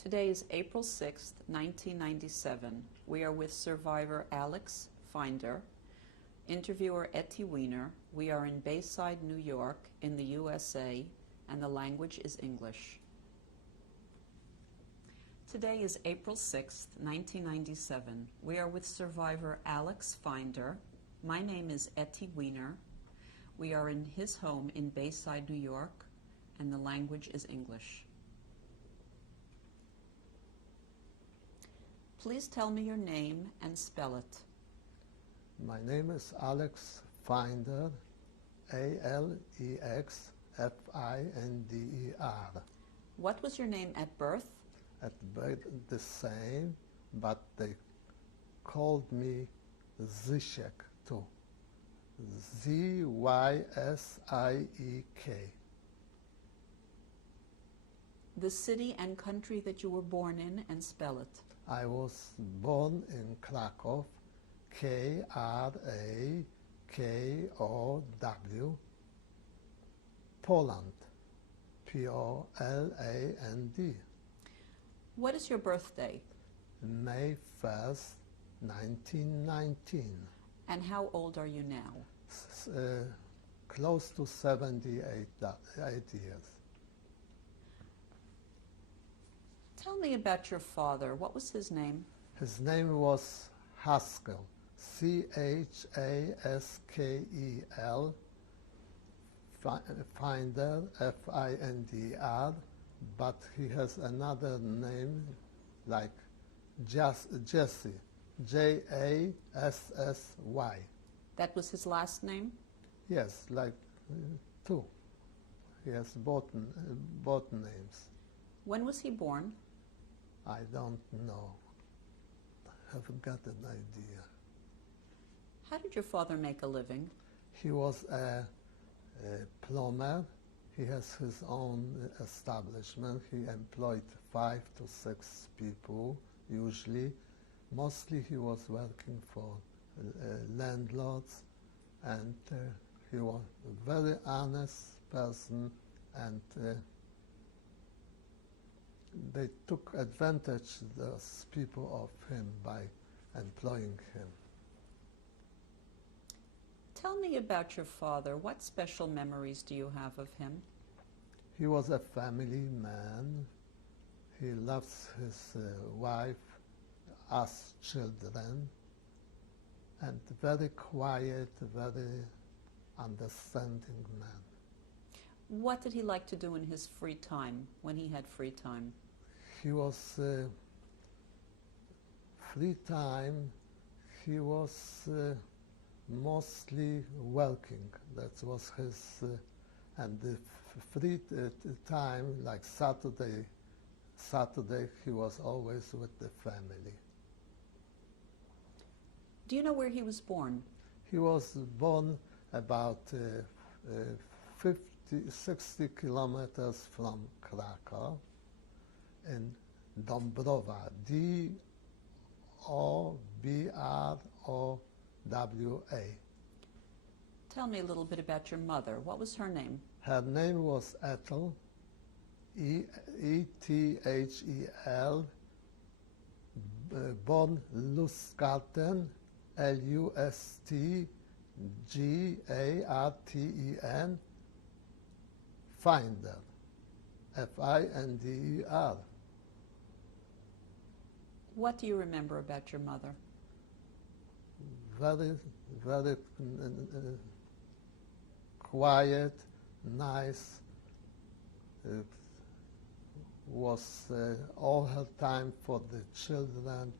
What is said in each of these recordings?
Today is April 6th, 1997. We are with survivor Alex Finder, interviewer Etty Weiner. We are in Bayside, New York, in the USA, and the language is English. Today is April 6th, 1997. We are with survivor Alex Finder. My name is Etty Weiner. We are in his home in Bayside, New York, and the language is English. Please tell me your name and spell it. My name is Alex Finder, A-L-E-X-F-I-N-D-E-R. What was your name at birth? At birth the same, but they called me Zizek too. Z-Y-S-I-E-K. The city and country that you were born in, and spell it. I was born in Krakow, K-R-A-K-O-W, Poland, P-O-L-A-N-D. What is your birthday? May 1st, 1919. And how old are you now? Close to 78 years. Tell me about your father. What was his name? His name was Haskell, C-H-A-S-K-E-L, Finder, F-I-N-D-R, but he has another name like Jesse, J-A-S-S-Y. That was his last name? Yes, like two. He has both names. When was he born? I don't know. I haven't got an idea. How did your father make a living? He was a plumber. He has his own establishment. He employed 5 to 6 people, usually. Mostly he was working for landlords, and he was a very honest person, and they took advantage, those people, of him by employing him. Tell me about your father. What special memories do you have of him? He was a family man. He loves his wife, us children, and very quiet, very understanding man. What did he like to do in his free time, when he had free time? He was free time. He was mostly working. That was his, and the free time, like Saturday, he was always with the family. Do you know where he was born? He was born about 60 kilometers from Krakow in Dąbrowa, D-O-B-R-O-W-A. Tell me a little bit about your mother. What was her name? Her name was Ethel, E-T-H-E-L, born Lustgarten, L-U-S-T-G-A-R-T-E-N, Finder, F-I-N-D-E-R. What do you remember about your mother? Very, very quiet, nice. It was all her time for the children,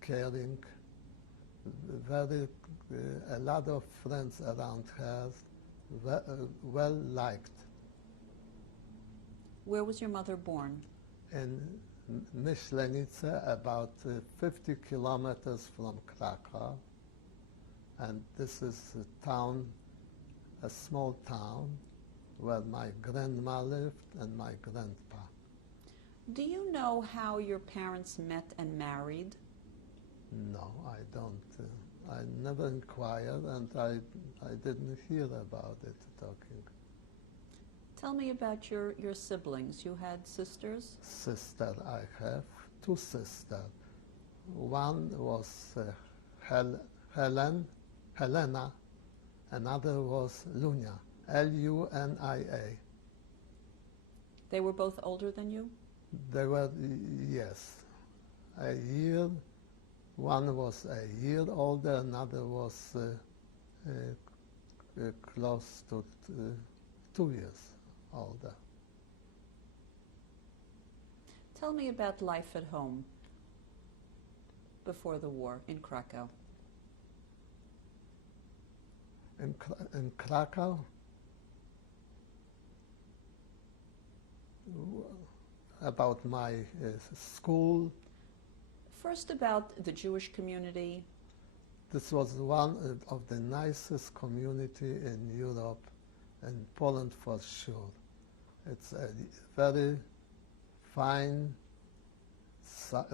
caring. Very, a lot of friends around her, well liked. Where was your mother born? In Myślenice, about 50 kilometers from Krakow, and this is a town, a small town, where my grandma lived and my grandpa. Do you know how your parents met and married? No, I don't. I never inquired, and I didn't hear about it talking. Tell me about your siblings. You had sisters? Sister, I have two sisters. One was Helena, another was Lunia, Lunia. They were both older than you? They were, yes, a year. One was a year older, another was close to 2 years older. Tell me about life at home before the war in Krakow. In Krakow, about my school. First about the Jewish community. This was one of the nicest community in Europe and Poland for sure. It's a very fine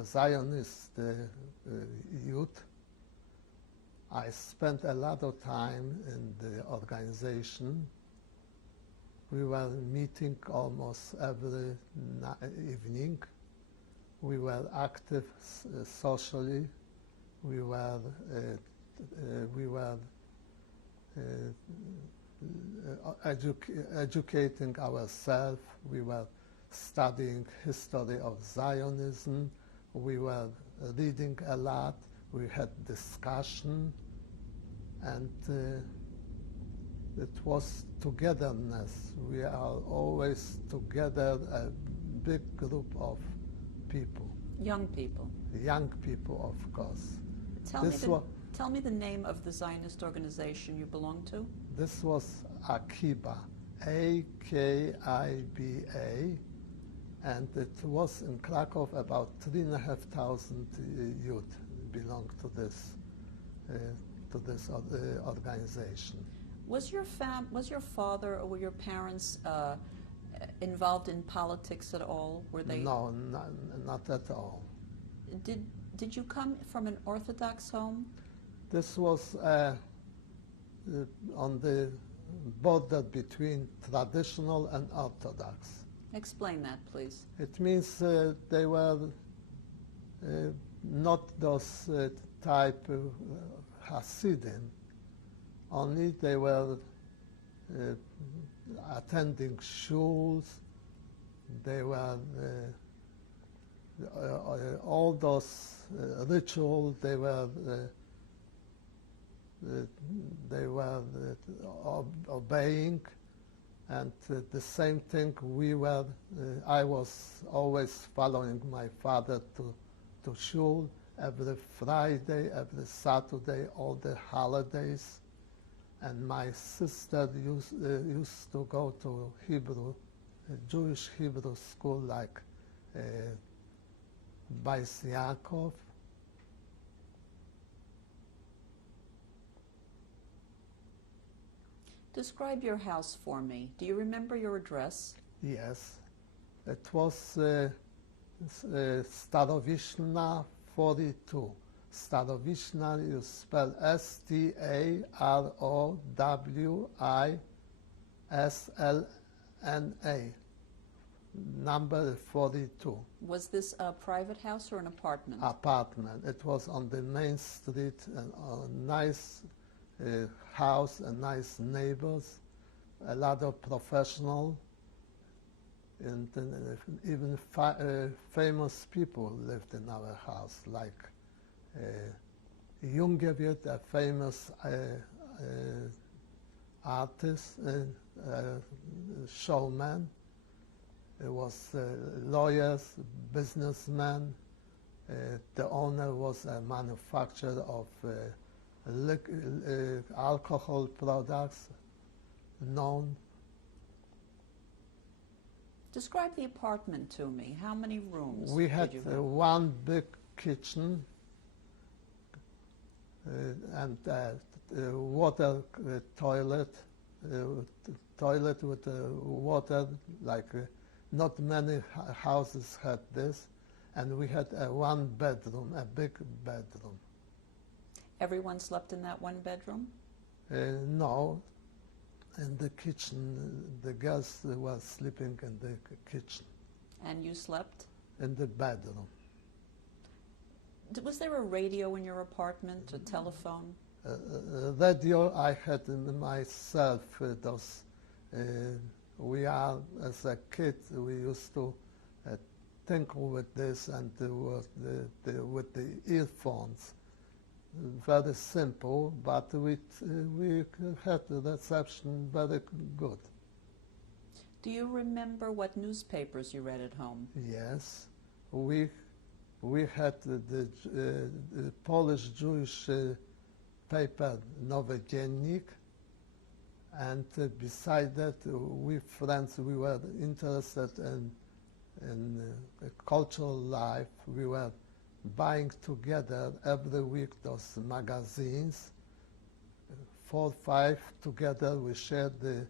Zionist youth. I spent a lot of time in the organization. We were meeting almost every evening. We were active socially. We were educating ourselves. We were studying history of Zionism. We were reading a lot. We had discussion, and it was togetherness. We are always together, a big group of people. Young people. Young people, of course. Tell me the name of the Zionist organization you belong to. This was Akiba, A-K-I-B-A, and it was in Krakow. About 3,500 youth belong to this organization. Was your father or were your parents involved in politics at all? Were they? No, not at all. Did you come from an Orthodox home? This was on the border between traditional and Orthodox. Explain that, please. It means they were not those type Hasidim, only they were attending shuls. They were all those rituals. They were obeying, and the same thing we were. I was always following my father to shul every Friday, every Saturday, all the holidays. And my sister used to go to Jewish Hebrew school like Bais Yaakov. Describe your house for me. Do you remember your address? Yes. It was Starowishna 42. Starowishna, you spell Starowishna, number 42. Was this a private house or an apartment? Apartment. It was on the main street, and a nice house, and nice neighbors, a lot of professional, and even famous people lived in our house, like Jungewirt, a famous artist, showman. It was lawyers, businessmen. The owner was a manufacturer of alcohol products, known. Describe the apartment to me. How many rooms We had did you have? one big kitchen and water toilet, toilet with water, like not many houses had this, and we had one bedroom, a big bedroom. Everyone slept in that one bedroom? No, in the kitchen. The girls were sleeping in the kitchen, And you slept? in the bedroom. Was there a radio in your apartment, a telephone? Radio I had in myself. As a kid, we used to think with this and with the earphones. Very simple, but we had the reception very good. Do you remember what newspapers you read at home? Yes, we had the Polish Jewish paper Nowy Dziennik, and beside that, we friends, we were interested in cultural life. We were buying together every week those magazines, 4 or 5 together. We shared the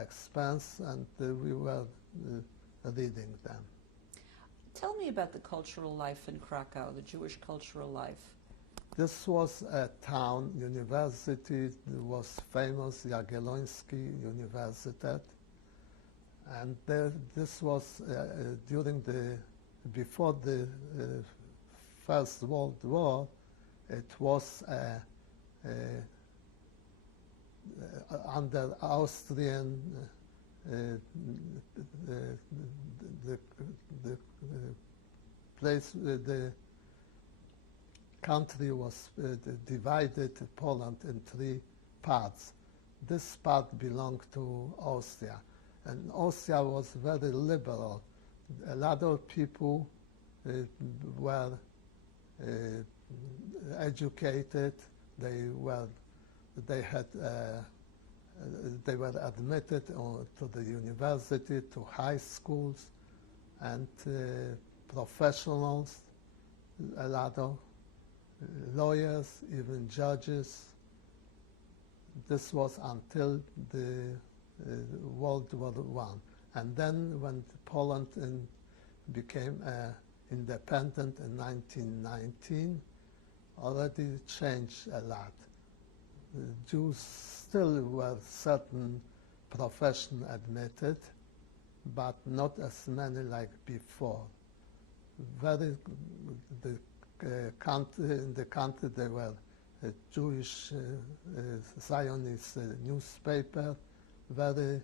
expense, and we were reading them. Tell me about the cultural life in Krakow, the Jewish cultural life. This was a town university. It was famous, Jagielloński University. And this was before the First World War. It was under Austrian, the place, the country was divided, Poland, in 3 parts. This part belonged to Austria. And Austria was very liberal. A lot of people were educated. They were admitted to the university, to high schools, and professionals. A lot of lawyers, even judges. This was until the World War I. And then when Poland became independent in 1919, already changed a lot. Jews still were certain profession admitted, but not as many like before. In the country there were a Jewish Zionist newspaper, very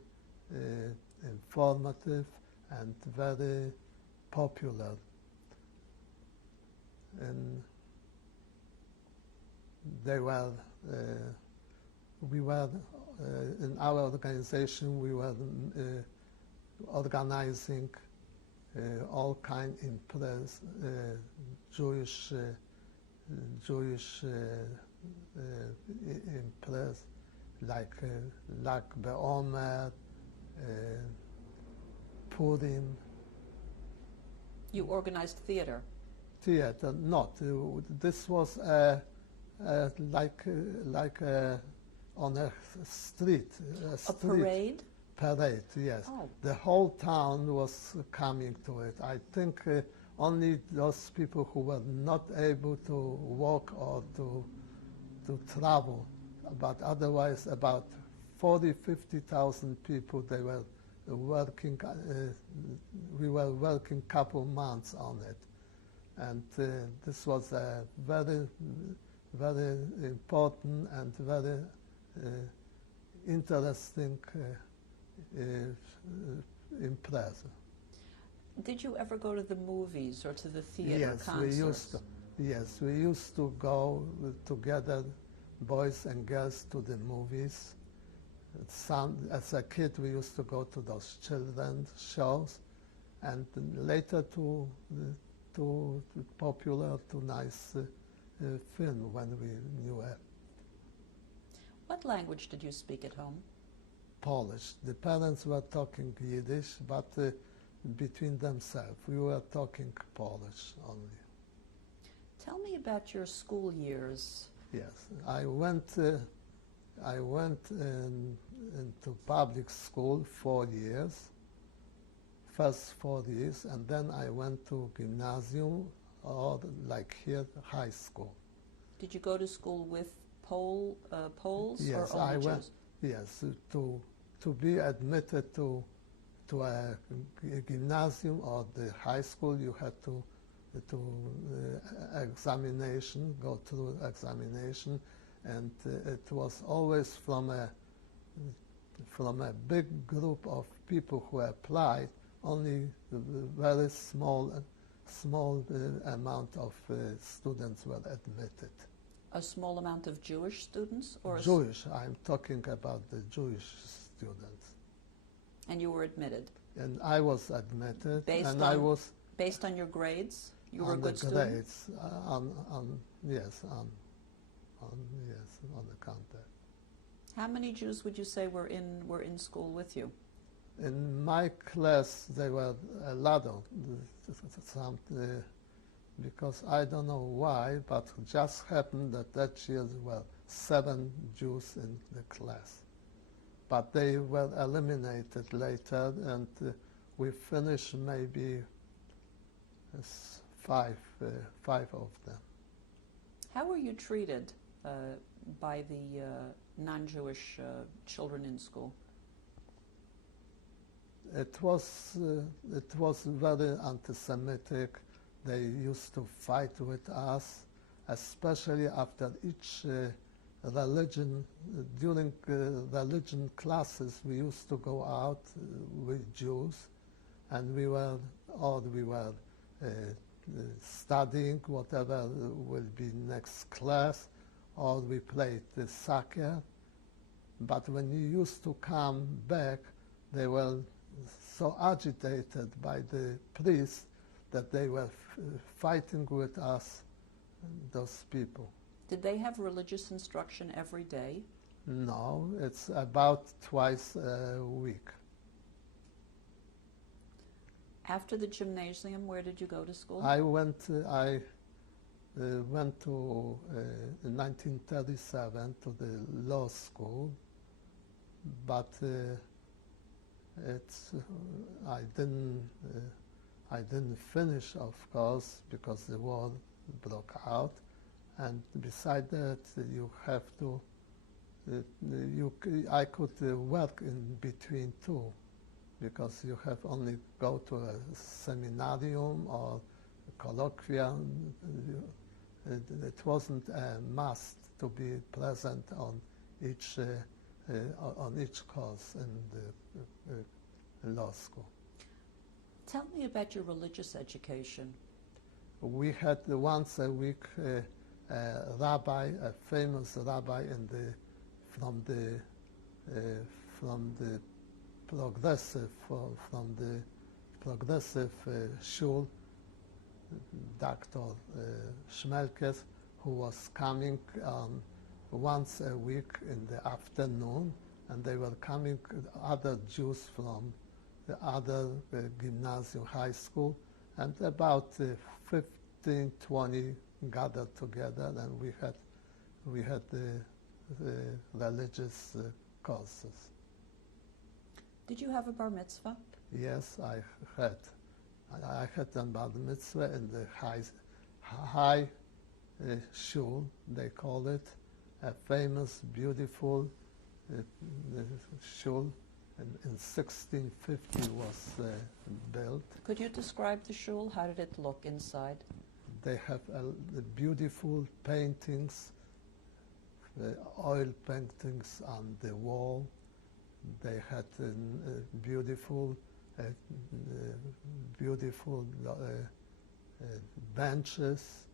informative and very popular. And we were in our organization, we were organizing all kind of impress, Jewish impress, like Lag BaOmer, Purim. You organized theater? Theater, not. This was like on a street. A parade? Parade, yes. Oh. The whole town was coming to it. I think only those people who were not able to walk or to travel, but otherwise about 50,000 people, they were working, we were working couple months on it. And this was a very, very important and very interesting impress. Did you ever go to the movies or to the theater Yes, concerts? we used to go together, boys and girls, to the movies. As a kid, we used to go to those children's shows, and later to popular, to nice film when we knew it. What language did you speak at home? Polish. The parents were talking Yiddish, but between themselves, we were talking Polish only. Tell me about your school years. Yes, I went into public school 4 years, first 4 years, and then I went to gymnasium, or like here, high school. Did you go to school with Poles Yes, or only Jews? yes, to be admitted to a gymnasium or the high school, you had to examination, go through examination, and it was always from a big group of people who applied. Only a very small amount of students were admitted. A small amount of Jewish students, or Jewish. I'm talking about the Jewish students. And you were admitted. And I was admitted, Based and on, I was based on your grades. You were a on good the student. grades, on the content. How many Jews would you say were in school with you? In my class, there were a lot of some, because I don't know why, but it just happened that year there were 7 Jews in the class. But they were eliminated later, and we finished maybe 5 of them. How were you treated by the non-Jewish children in school? It was very anti-Semitic. They used to fight with us, especially after each religion. During religion classes, we used to go out with Jews, and we were studying whatever will be next class, or we played the soccer. But when you used to come back, they were so agitated by the priests that they were fighting with us, those people. Did they have religious instruction every day? No, it's about twice a week. After the gymnasium, where did you go to school? I went to in 1937 to the law school, but I didn't finish, of course, because the war broke out. And beside that, you have to. I could work in between too, because you have only go to a seminarium or a colloquium. It wasn't a must to be present on each course in the law school. Tell me about your religious education. We had once a week a rabbi, a famous rabbi from the progressive shul, Dr. Schmelkes, who was coming once a week in the afternoon, and they were coming other Jews from the other gymnasium, high school, and about 15, 20 gathered together, and we had the religious courses. Did you have a bar mitzvah? Yes, I had. I had a bar mitzvah in the high shul, they call it, a famous, beautiful shul. In 1650 was built. Could you describe the shul? How did it look inside? They have the beautiful paintings, oil paintings on the wall. They had beautiful benches.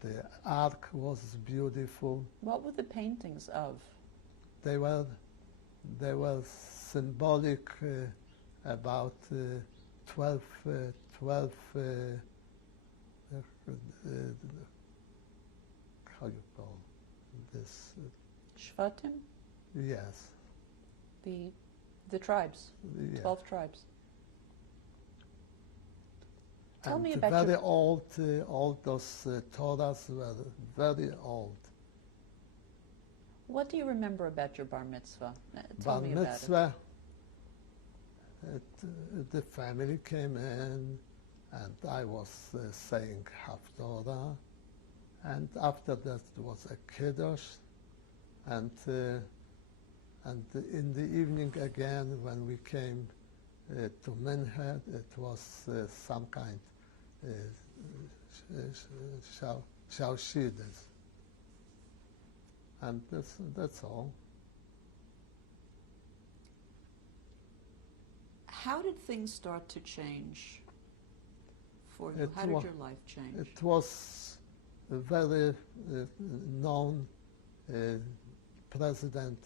The ark was beautiful. What were the paintings of? They were symbolic about 12 how you call this? Shvatim? Yes. The tribes, Yeah. 12 tribes. Tell And me about very your... old, all those Torahs were very old. What do you remember about your bar mitzvah? Tell Bar me about it. mitzvah, the family came in, and I was saying Haftorah, and after that there was a kiddush, and And in the evening again, when we came to Minhead, it was some kind Shaushides. And that's all. How did things start to change for you? How did your life change? It was a very known President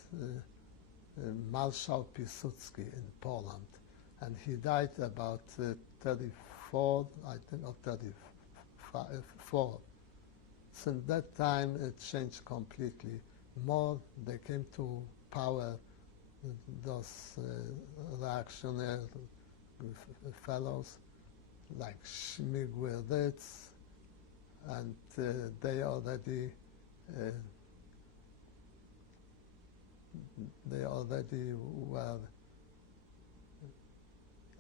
Marshal Piłsudski in Poland, and he died about 34, I think, or 34. Since that time, it changed completely. More, they came to power, those reactionary fellows like Śmigły-Rydz, and they already were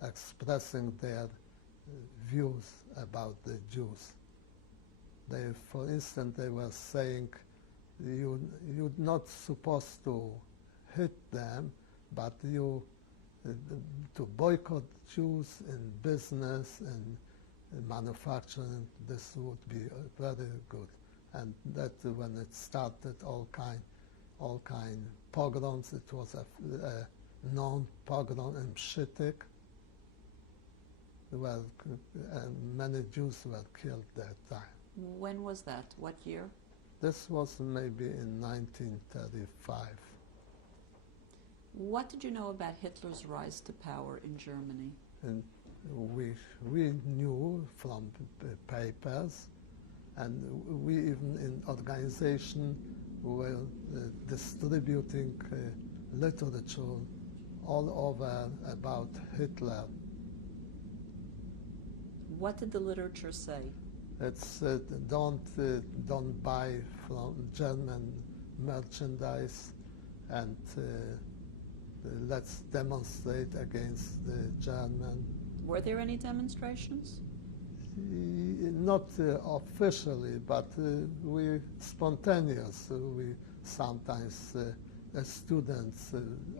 expressing their views about the Jews. They, for instance, they were saying, you're not supposed to hit them, but you to boycott Jews in business and in manufacturing. This would be very good. And that when it started, all kind pogroms. It was a known pogrom in Przytyk, where many Jews were killed that time. When was that? What year? This was maybe in 1935. What did you know about Hitler's rise to power in Germany? And we knew from the papers, and we even in organization were distributing literature all over about Hitler. What did the literature say? It's don't buy from German merchandise, and let's demonstrate against the German. Were there any demonstrations? Not officially, but we spontaneous. We sometimes as students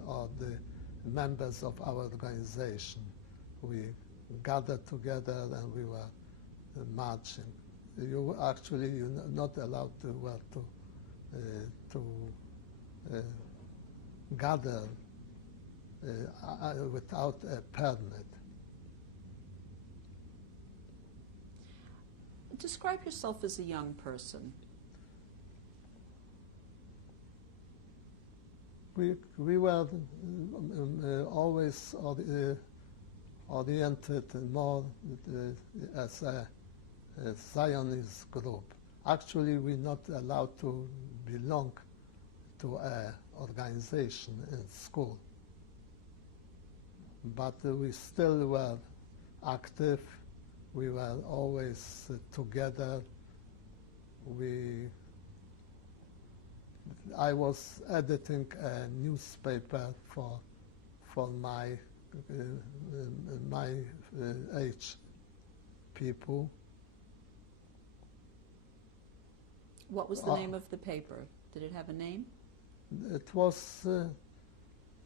or the members of our organization, we gathered together and we were marching. You're not allowed to gather without a permit. Describe yourself as a young person. We were always oriented more as a Zionist group. Actually, we're not allowed to belong to an organization in school. But we still were active. We were always together. I was editing a newspaper for my age people. What was the name of the paper? Did it have a name? It was.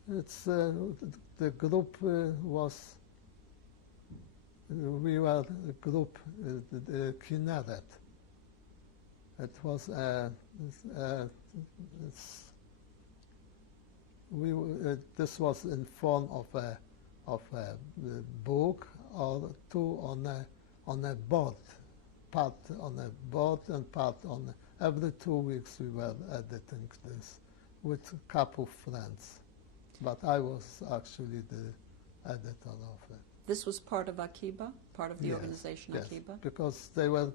The group was. We were a group, the Kinneret. It was this was in form of a book or two on a board, part on a board and part on. Every 2 weeks we were editing this with a couple of friends, but I was actually the editor of it. This was part of Akiba, part of the organization yes, Akiba? Because they were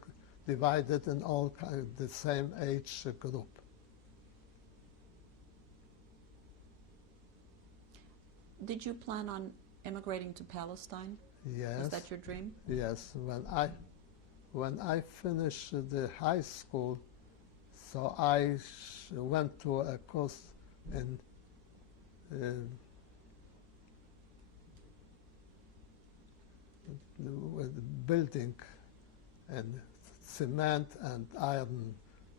divided in all the same age group. Did you plan on immigrating to Palestine? Yes. Was that your dream? Yes. When I finished the high school, so I went to a course in building and cement and iron.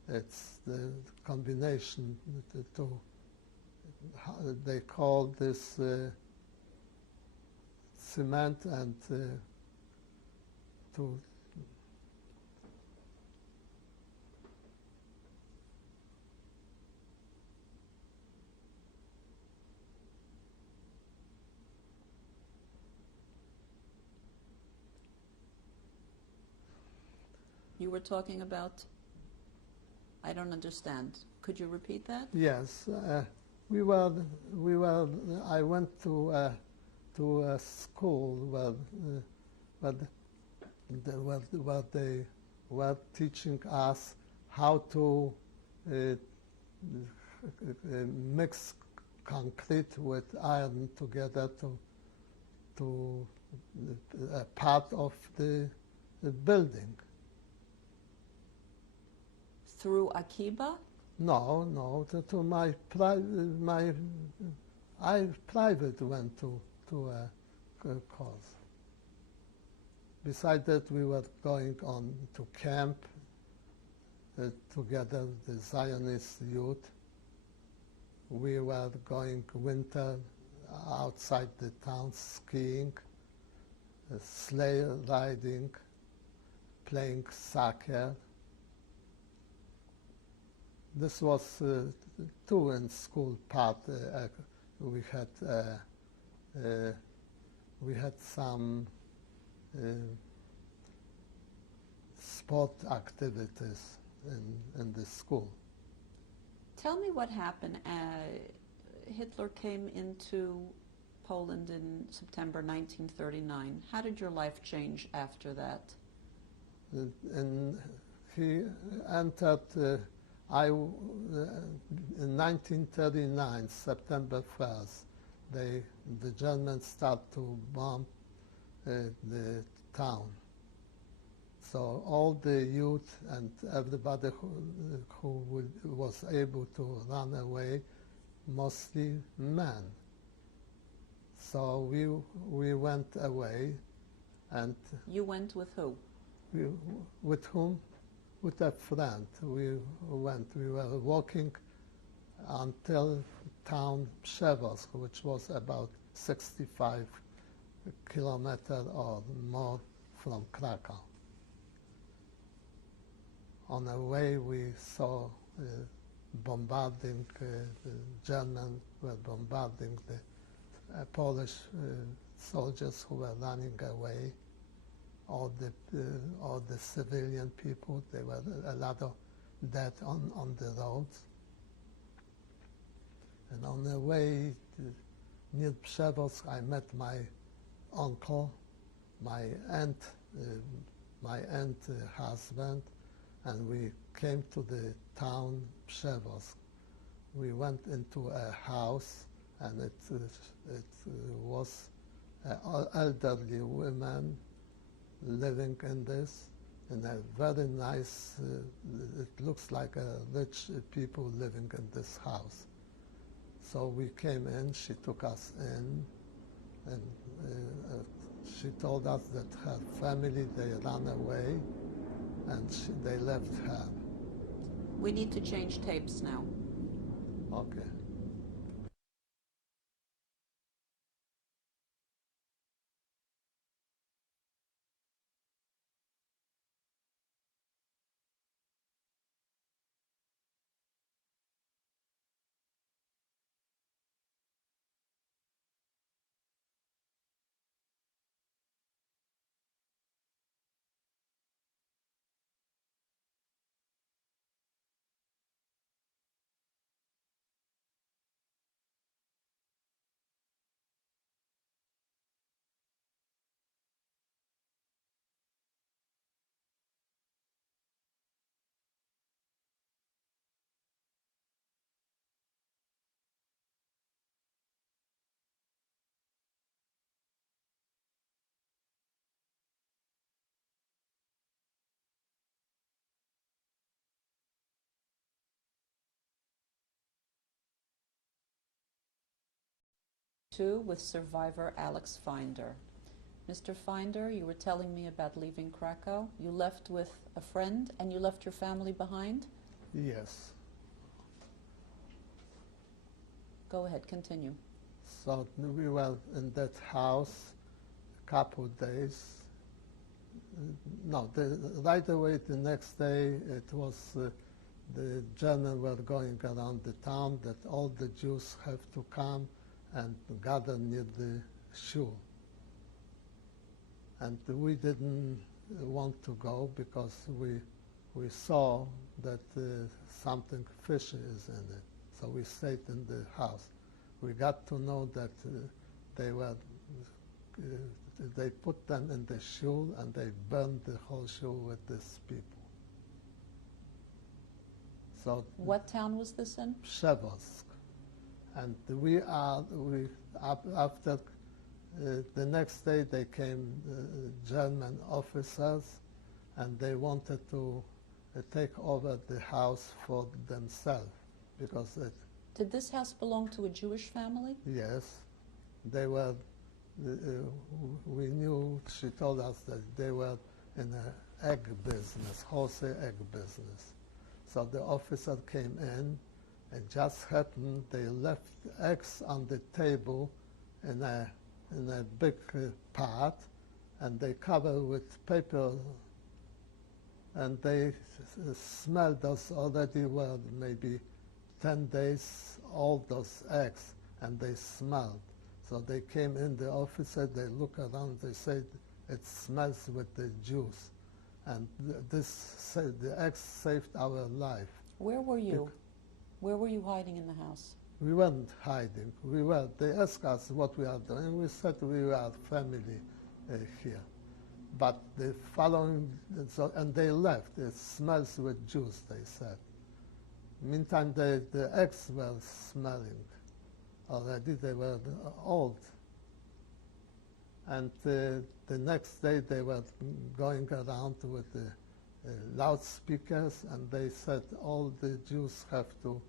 It's the combination to they call this cement and to You were talking about, I don't understand. Could you repeat that? yes, I went to a school where they were teaching us how to mix concrete with iron together to a part of the building. Through Akiba? No, to my I private went to a course. Besides that, we were going on to camp together, the Zionist youth. We were going winter outside the town skiing, sleigh riding, playing soccer. This was too in school part. We had some sport activities in the school. Tell me what happened. Hitler came into Poland in September 1939. How did your life change after that? And he entered in 1939, September 1st, the Germans start to bomb the town. So all the youth and everybody who was able to run away, mostly men. So we went away, and You went with who? with whom? With a friend. We were walking until town Przeworsk, which was about 65 kilometers or more from Krakow. On the way, we saw bombarding, the Germans were bombarding the Polish soldiers who were running away. All the civilian people, there were a lot of dead on the roads. And on the way near Przeworsk, I met my uncle, my aunt husband, and we came to the town Przeworsk. We went into a house, and it was elderly women living in a very nice, it looks like rich people living in this house. So we came in, she took us in, and she told us that her family, they ran away, and they left her. We need to change tapes now. Okay. Two with survivor Alex Finder. Mr. Finder, you were telling me about leaving Krakow. You left with a friend and you left your family behind? Yes. Go ahead, continue. So we were in that house a couple days. No, right away the next day it was the Germans were going around the town that all the Jews have to come and gather near the shul. And we didn't want to go because we saw that something fishy is in it. So we stayed in the house. We got to know that they put them in the shul and they burned the whole shul with these people. So What town was this in? Przeworsk. And after the next day they came German officers and they wanted to take over the house for themselves because Did this house belong to a Jewish family? yes, they were, we knew, she told us that they were in an egg business, wholesale egg business. So the officer came in and just happened they left eggs on the table in a big pot and they covered with paper and they smelled those already were maybe 10 days old, those eggs, and they smelled. So they came in, the officer, they look around, they said, it smells with the Jews. And the eggs saved our life. Where were you? Where were you hiding in the house? We weren't hiding. They asked us what we are doing. We said we are family here. But the following, and they left. It smells with Jews, they said. Meantime, the eggs were smelling already. They were old. And the next day they were going around with the loudspeakers and they said all the Jews have to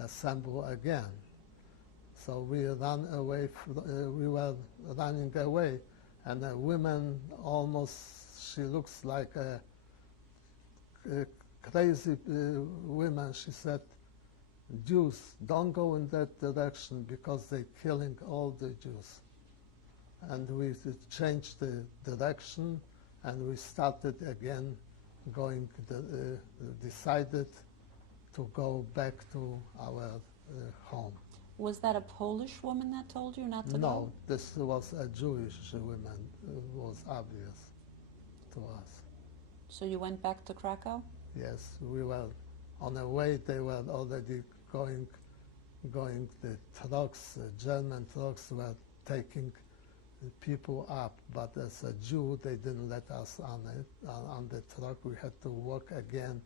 assemble again. So we ran away, we were running away and a woman almost, she looks like a crazy woman. She said, Jews, don't go in that direction because they're killing all the Jews. And we changed the direction and we started again going, decided to go back to our home. Was that a Polish woman that told you not to go? No, this was a Jewish woman. It was obvious to us. So you went back to Krakow? Yes, we were on the way. They were already going. The trucks, German trucks, were taking people up. But as a Jew, they didn't let us on the truck. We had to walk again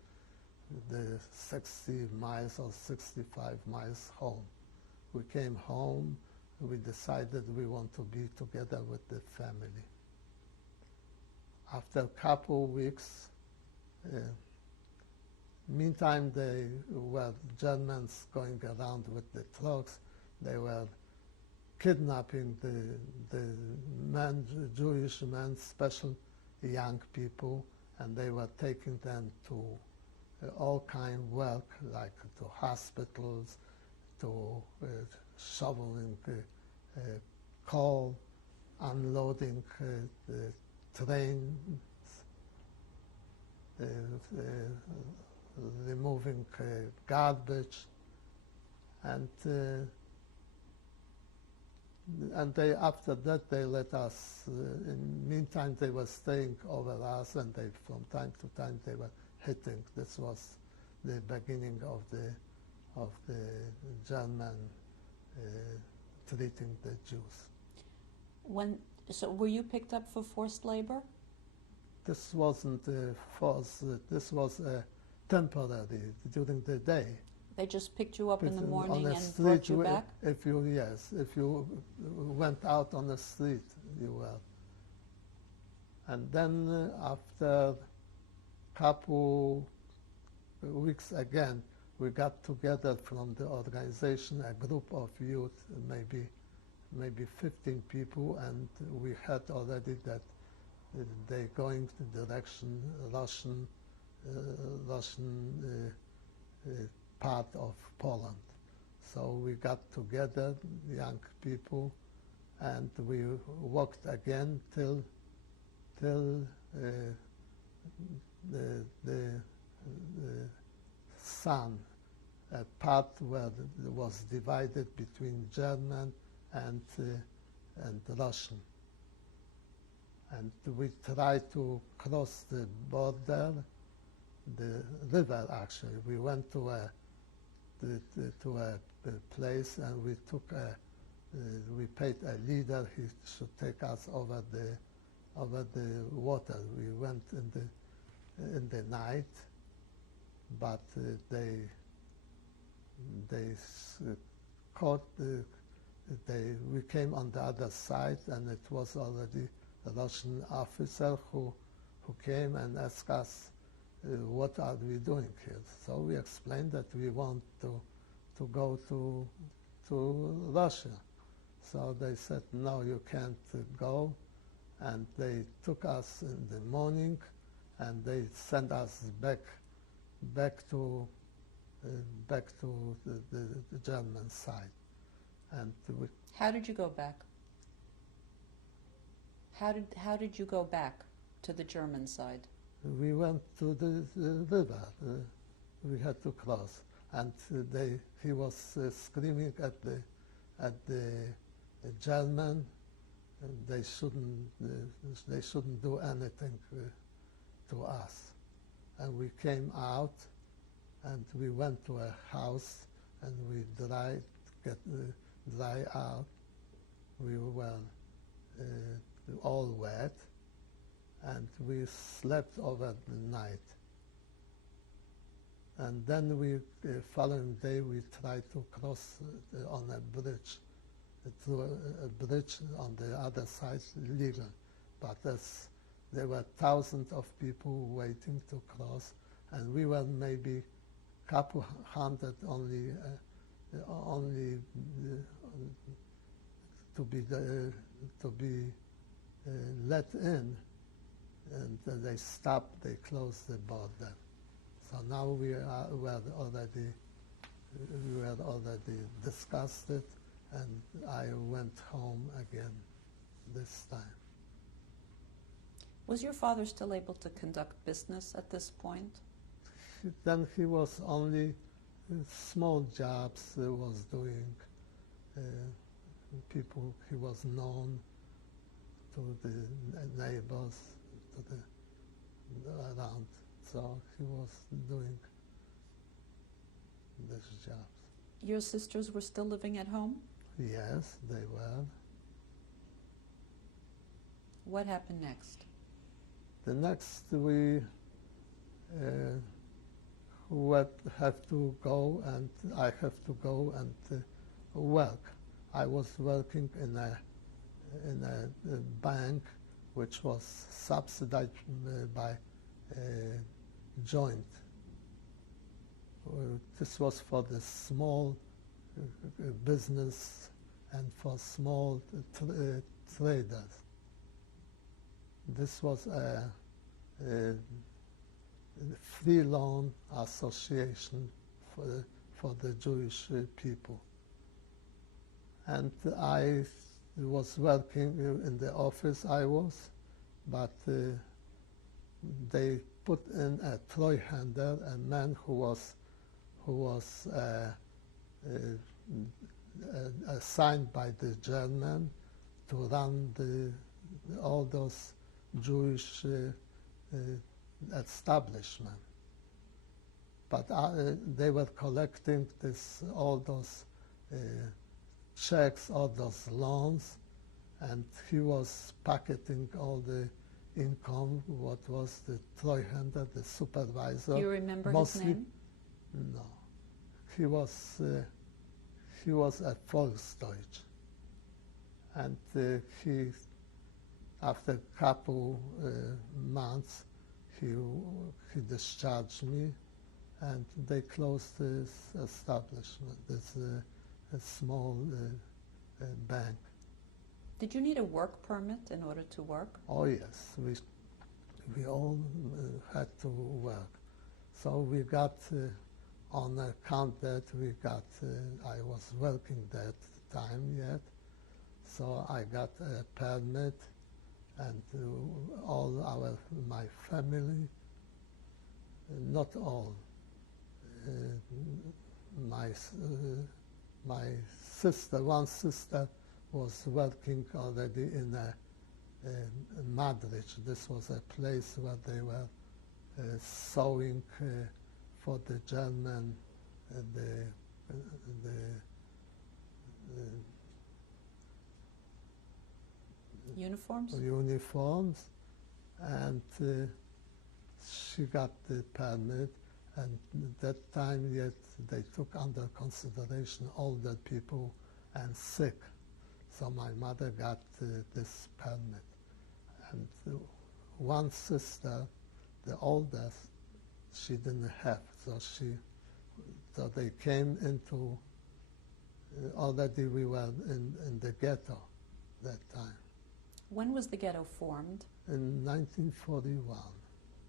the 60 miles or 65 miles home. We came home. We decided we want to be together with the family. After a couple of weeks, meantime, they were Germans going around with the trucks. They were kidnapping the men, Jewish men, special young people, and they were taking them to all kind of work, like to hospitals, to shoveling coal, unloading the trains, removing garbage, and they, after that, they let us. In the meantime, they were staying over us, and they, from time to time, they were hitting. This was the beginning of the German treating the Jews. So were you picked up for forced labor? This wasn't forced. This was temporary during the day. They just picked you up in the morning and street, brought you back? If you went out on the street, you were. And then after a couple weeks again, we got together from the organization, a group of youth, maybe 15 people, and we had already that they going to direction Russian part of Poland. So we got together, young people, and we walked again till the sun, a part where it was divided between German and Russian. And we tried to cross the border, the river actually. We went to a place and we took we paid a leader. He should take us over the water. We went in the night, but they caught. We came on the other side, and it was already a Russian officer who came and asked us, what are we doing here? So we explained that we want to go to Russia. So they said, no, you can't go. And they took us in the morning, and they sent us back to the German side. And how did you go back? How did you go back to the German side? We went to the river. We had to cross, and he was screaming at the German. They shouldn't do anything to us. And we came out, and we went to a house, and we dry out. We were all wet, and we slept over the night. And then the following day we tried to cross on a bridge, through a bridge on the other side legal. But there were thousands of people waiting to cross, and we were maybe a couple hundred only to be let in, and they stopped. They closed the border. So now we were already discussed it, and I went home again this time. Was your father still able to conduct business at this point? Then he was only small jobs he was doing. People, he was known to the neighbors, around. So he was doing these jobs. Your sisters were still living at home? Yes, they were. What happened next? The next we have to go, and I have to go and work. I was working in a bank which was subsidized by joint. This was for the small business and for small traders. This was a free loan association for the Jewish people. And I was working in the office but they put in a treuhander, a man who was assigned by the German to run all those Jewish establishment. But they were collecting all those checks, all those loans, and he was pocketing all the income, what was the treuhander, the supervisor. Do you remember mostly, his name? No. He was a Volksdeutsch. And he, after a couple months, he discharged me, and they closed this establishment, this a small bank. Did you need a work permit in order to work? Oh yes, we all had to work. So we got on account that we got, I was working that time yet, so I got a permit, and all my family, not all, my sister, one sister was working already in Madrid. This was a place where they were sewing for the German, uniforms, and she got the permit, and that time yet they took under consideration older people and sick. So my mother got this permit. And one sister, the oldest, she didn't have, so they came into, already we were in the ghetto that time. When was the ghetto formed? In 1941.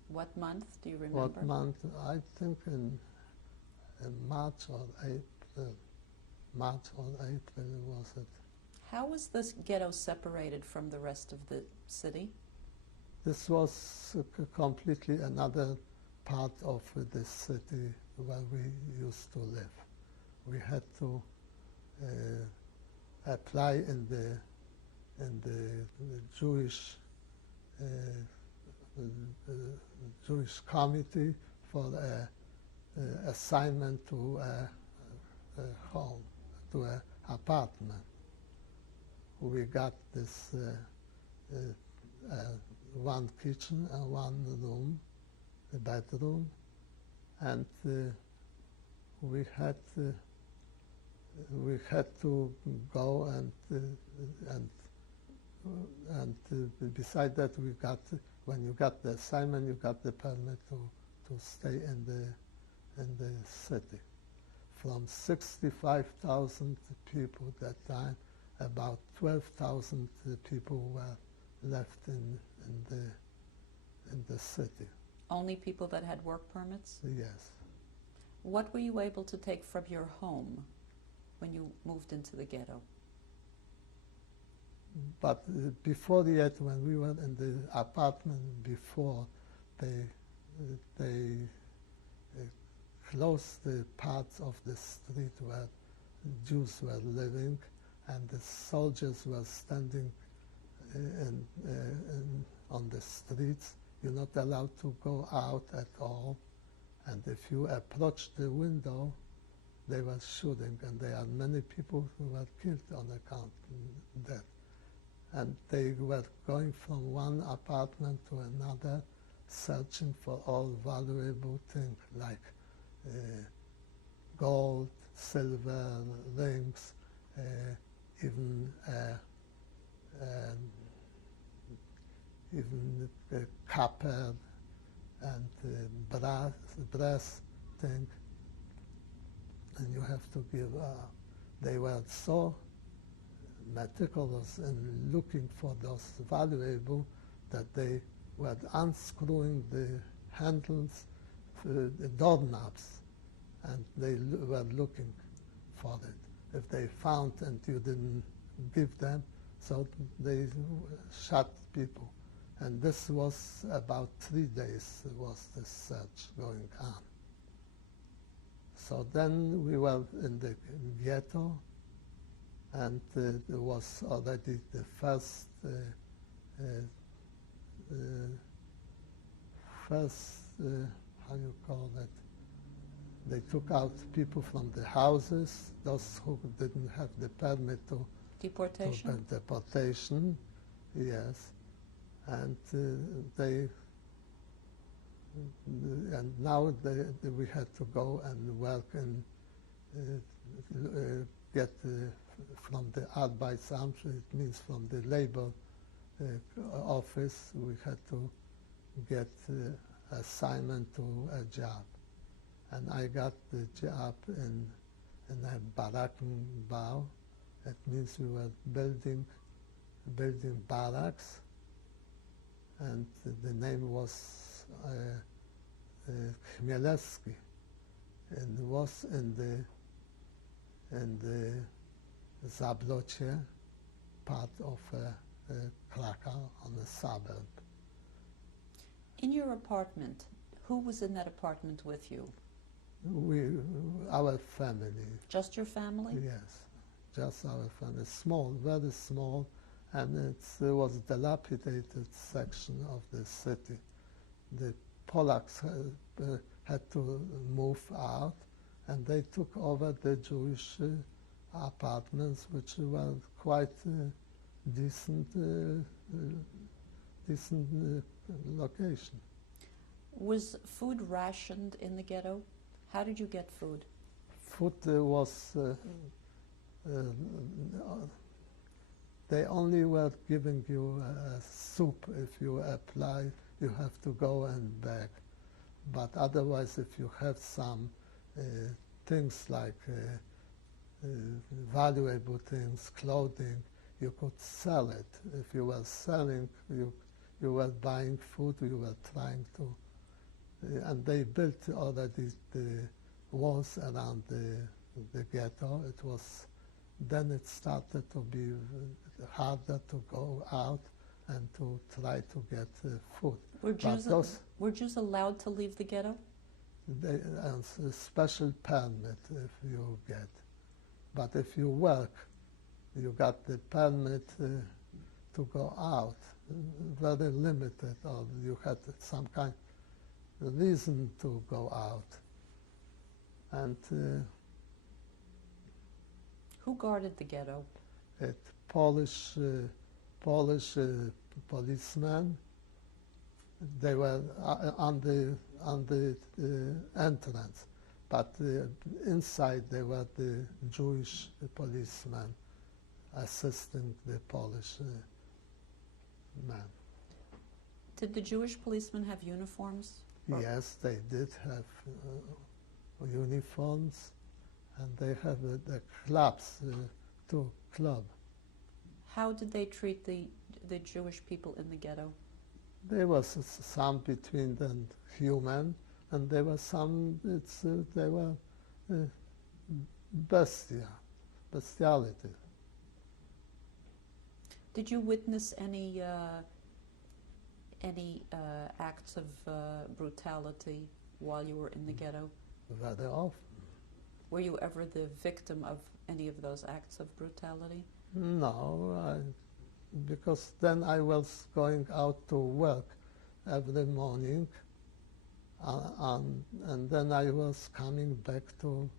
What month do you remember? What month? I think in March or April. March or April was it. How was this ghetto separated from the rest of the city? This was completely another part of the city where we used to live. We had to apply in the Jewish committee for a assignment to a home, to an apartment. We got this one kitchen and one room, a bedroom, and we had to go and beside that we got, when you got the assignment, you got the permit to stay in the city. From 65,000 people that time, about 12,000 people were left in the city. Only people that had work permits? Yes. What were you able to take from your home when you moved into the ghetto? But before yet, when we were in the apartment before, they closed the parts of the street where Jews were living, and the soldiers were standing on the streets. You're not allowed to go out at all, and if you approach the window, they were shooting, and there are many people who were killed on account of that. And they were going from one apartment to another, searching for all valuable things like gold, silver, rings, even copper and brass thing. And you have to give. They were so meticulous in looking for those valuable that they were unscrewing the handles, the doorknobs, and they were looking for it. If they found and you didn't give them, so they shot people. And this was about 3 days was this search going on. So then we were in the ghetto, and there was already the first how you call it? They took out people from the houses, those who didn't have the permit to Deportation? Deportation, yes, and now we had to go and work and get from the Arbeitsamt, it means from the labor office, we had to get assignment to a job. And I got the job in a Barackenbau. That means we were building barracks, and the name was Chmielewski. and was in the Zablocie part of Krakow, on the suburb. In your apartment, who was in that apartment with you? Our family. Just your family? Yes, just our family. Small, very small, and it was a dilapidated section of the city. The Polacks had to move out, and they took over the Jewish apartments, which were quite decent location. Was food rationed in the ghetto? How did you get food? Food was, they only were giving you soup. If you apply, you have to go and beg. But otherwise, if you have some things like valuable things, clothing, you could sell it. If you were selling, you were buying food, you were trying to, and they built already the walls around the ghetto. It was, then it started to be harder to go out and to try to get food. Were Jews allowed to leave the ghetto? A special permit if you get. But if you work, you got the permit to go out, very limited, or you had some kind of reason to go out. And who guarded the ghetto? Polish policemen. They were on the entrance, but inside they were the Jewish policemen assisting the Polish man. Did the Jewish policemen have uniforms? Yes, they did have uniforms, and they have the clubs, two club. How did they treat the Jewish people in the ghetto? There was some between them human, and there were some, they were bestiality. Did you witness any acts of brutality while you were in the ghetto? Very often. Were you ever the victim of any of those acts of brutality? No, because then I was going out to work every morning, and then I was coming back to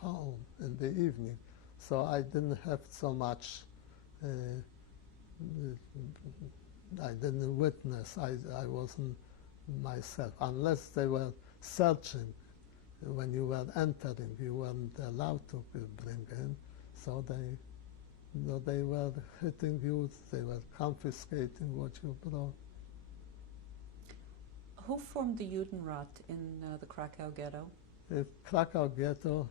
home in the evening. So I didn't have so much, I didn't witness, I wasn't myself, unless they were searching. When you were entering, you weren't allowed to bring in, so they were hitting you, they were confiscating what you brought. Who formed the Judenrat in the Krakow ghetto? The Krakow ghetto,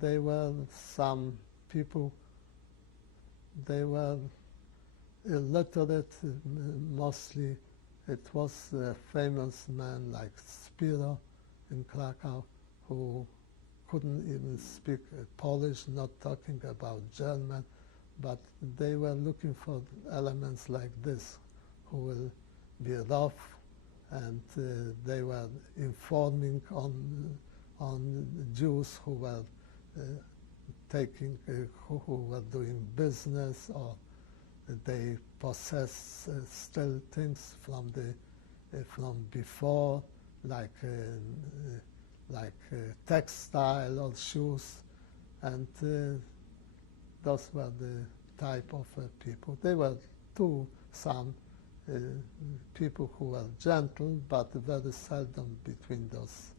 they were some people, they were illiterate mostly. It was a famous man like Spiro in Krakow who couldn't even speak Polish, not talking about German, but they were looking for elements like this who will be rough, and they were informing on Jews who were who were doing business, or they possess still things from before, like textile or shoes, and those were the type of people. There were some people who were gentle, but very seldom between those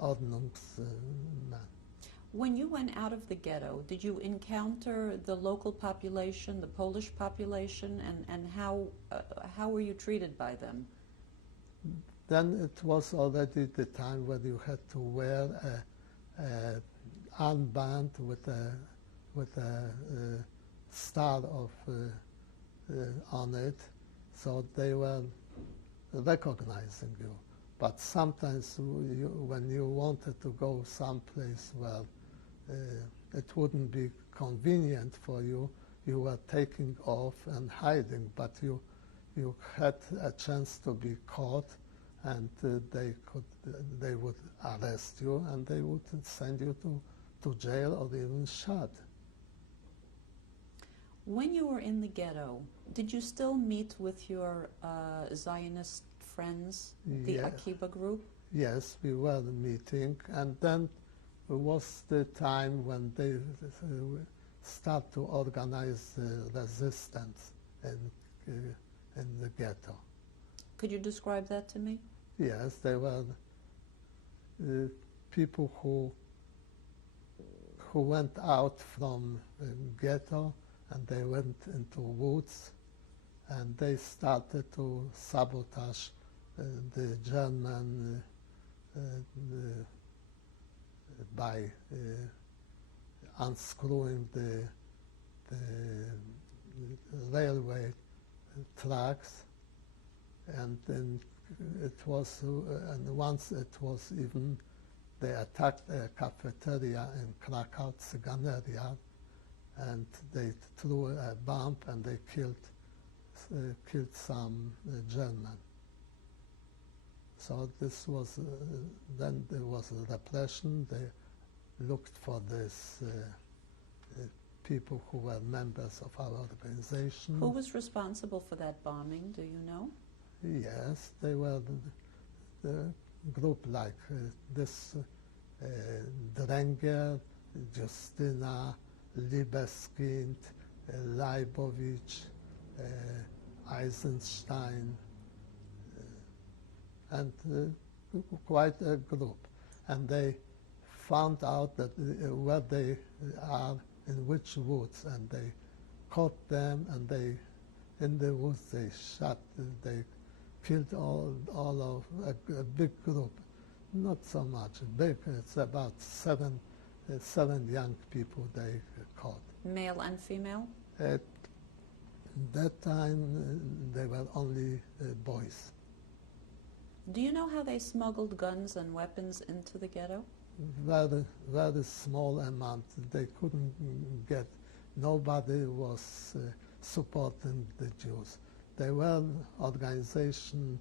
Ordnungsmen. When you went out of the ghetto, did you encounter the local population, the Polish population, and how were you treated by them? Then it was already the time when you had to wear a armband with a star on it, so they were recognizing you. But sometimes when you wanted to go someplace where it wouldn't be convenient for you, you were taking off and hiding, but you had a chance to be caught, and they would arrest you, and they would send you to jail or even shot. When you were in the ghetto, did you still meet with your Zionist friends, the Yeah. Akiba group? Yes, we were meeting, and then was the time when they start to organize resistance in the ghetto. Could you describe that to me? Yes, they were people who went out from ghetto, and they went into woods, and they started to sabotage the German by unscrewing the railway tracks, and then it was, and once it was even, they attacked a cafeteria in Krakow, Cyganeria, and they threw a bomb and they killed some German. So this was, then there was a repression. They looked for these people who were members of our organization. Who was responsible for that bombing, do you know? Yes, they were the group like this Drenger, Justina, Libeskind, Leibowicz, Eisenstein, and quite a group. And they found out that where they are, in which woods, and they caught them, and they, in the woods, they shot, they killed all of a big group. Not so much big, it's about seven young people they caught. Male and female? At that time, they were only boys. Do you know how they smuggled guns and weapons into the ghetto? Very small amount. They couldn't get, nobody was supporting the Jews. They were organization,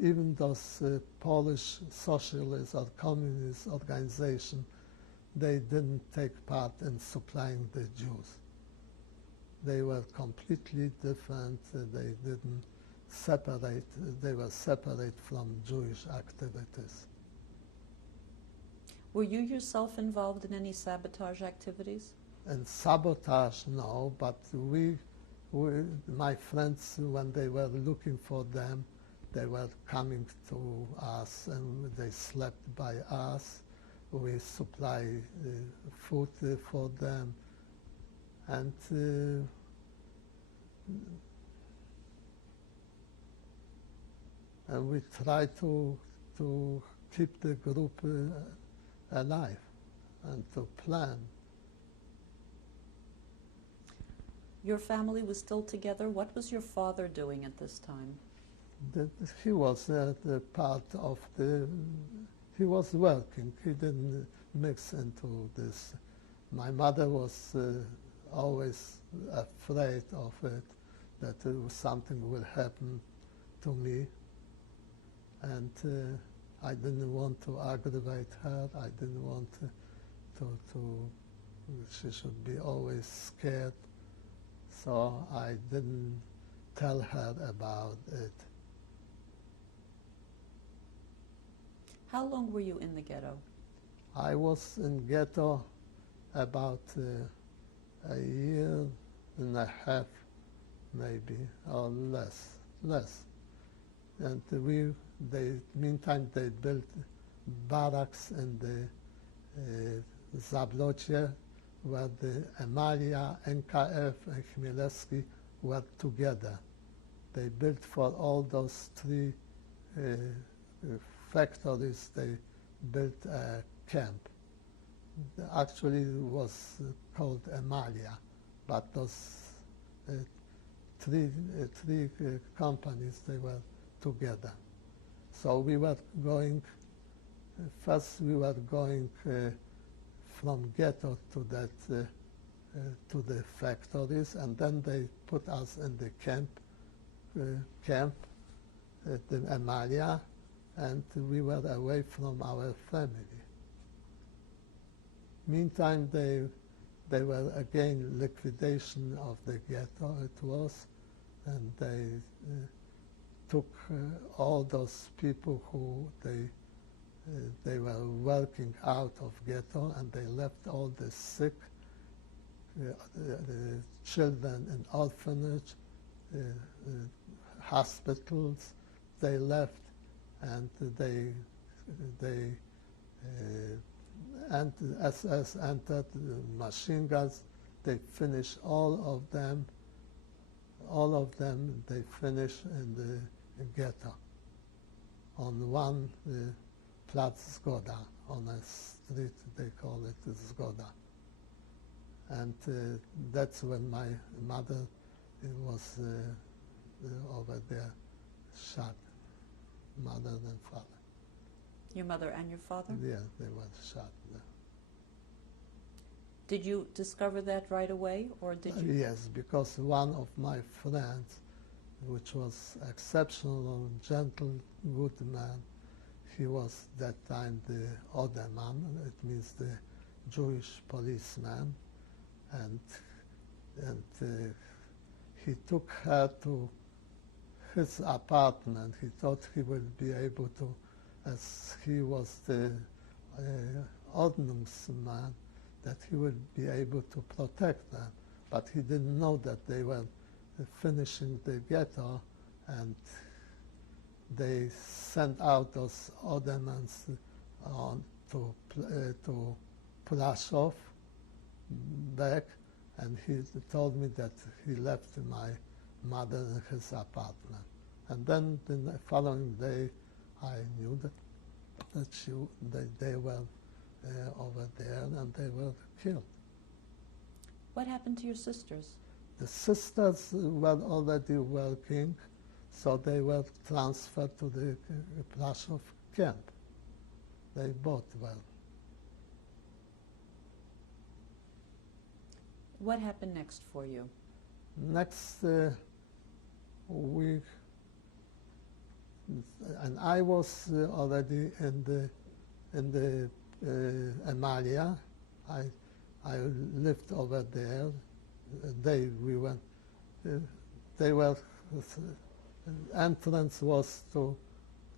even those Polish socialist or communist organization, they didn't take part in supplying the Jews. They were completely different. They didn't separate, they were separate from Jewish activities. Were you yourself involved in any sabotage activities? And sabotage, no, but my friends, when they were looking for them, they were coming to us and they slept by us. We supply food for them, and we try to keep the group alive and to plan. Your family was still together. What was your father doing at this time? He was the part of he was working. He didn't mix into this. My mother was always afraid of it, that something will happen to me. And I didn't want to aggravate her. I didn't want she should be always scared. So I didn't tell her about it. How long were you in the ghetto? I was in ghetto about a year and a half, maybe, or less. And meantime they built barracks in the Zablocie, where the Emalia, NKF, and Chmielewski were together. They built for all those three factories, they built a camp. Actually it was called Emalia, but those three companies, they were together. So we were going, first we were going from Ghetto to to the factories, and then they put us in the camp at the Emalia, and we were away from our family. Meantime, they were again liquidation of the ghetto, it was, and they took all those people who they were working out of ghetto, and they left all the sick, the children in orphanage, hospitals. They left, and and SS entered machine guns. They finished all of them. All of them they finished in the ghetto. On one Platz Zgoda, on a street they call it Zgoda. And that's when my mother was over there shot, mother and father. Your mother and your father? Yeah, they were shot. Did you discover that right away, or did you? Yes, because one of my friends, which was exceptional, gentle, good man, he was that time the other man, it means the Jewish policeman, and he took her to his apartment. He thought he would be able to, as he was the ordnungsman, that he would be able to protect them. But he didn't know that they were finishing the ghetto, and they sent out those ordnance to Plaszow back, and he told me that he left my mother in his apartment. And then the following day, I knew that they were over there, and they were killed. What happened to your sisters? The sisters were already working, so they were transferred to the Plaszow camp. They both were. What happened next for you? Next week, and I was already in the Emalia. I lived over there. They were entrance was to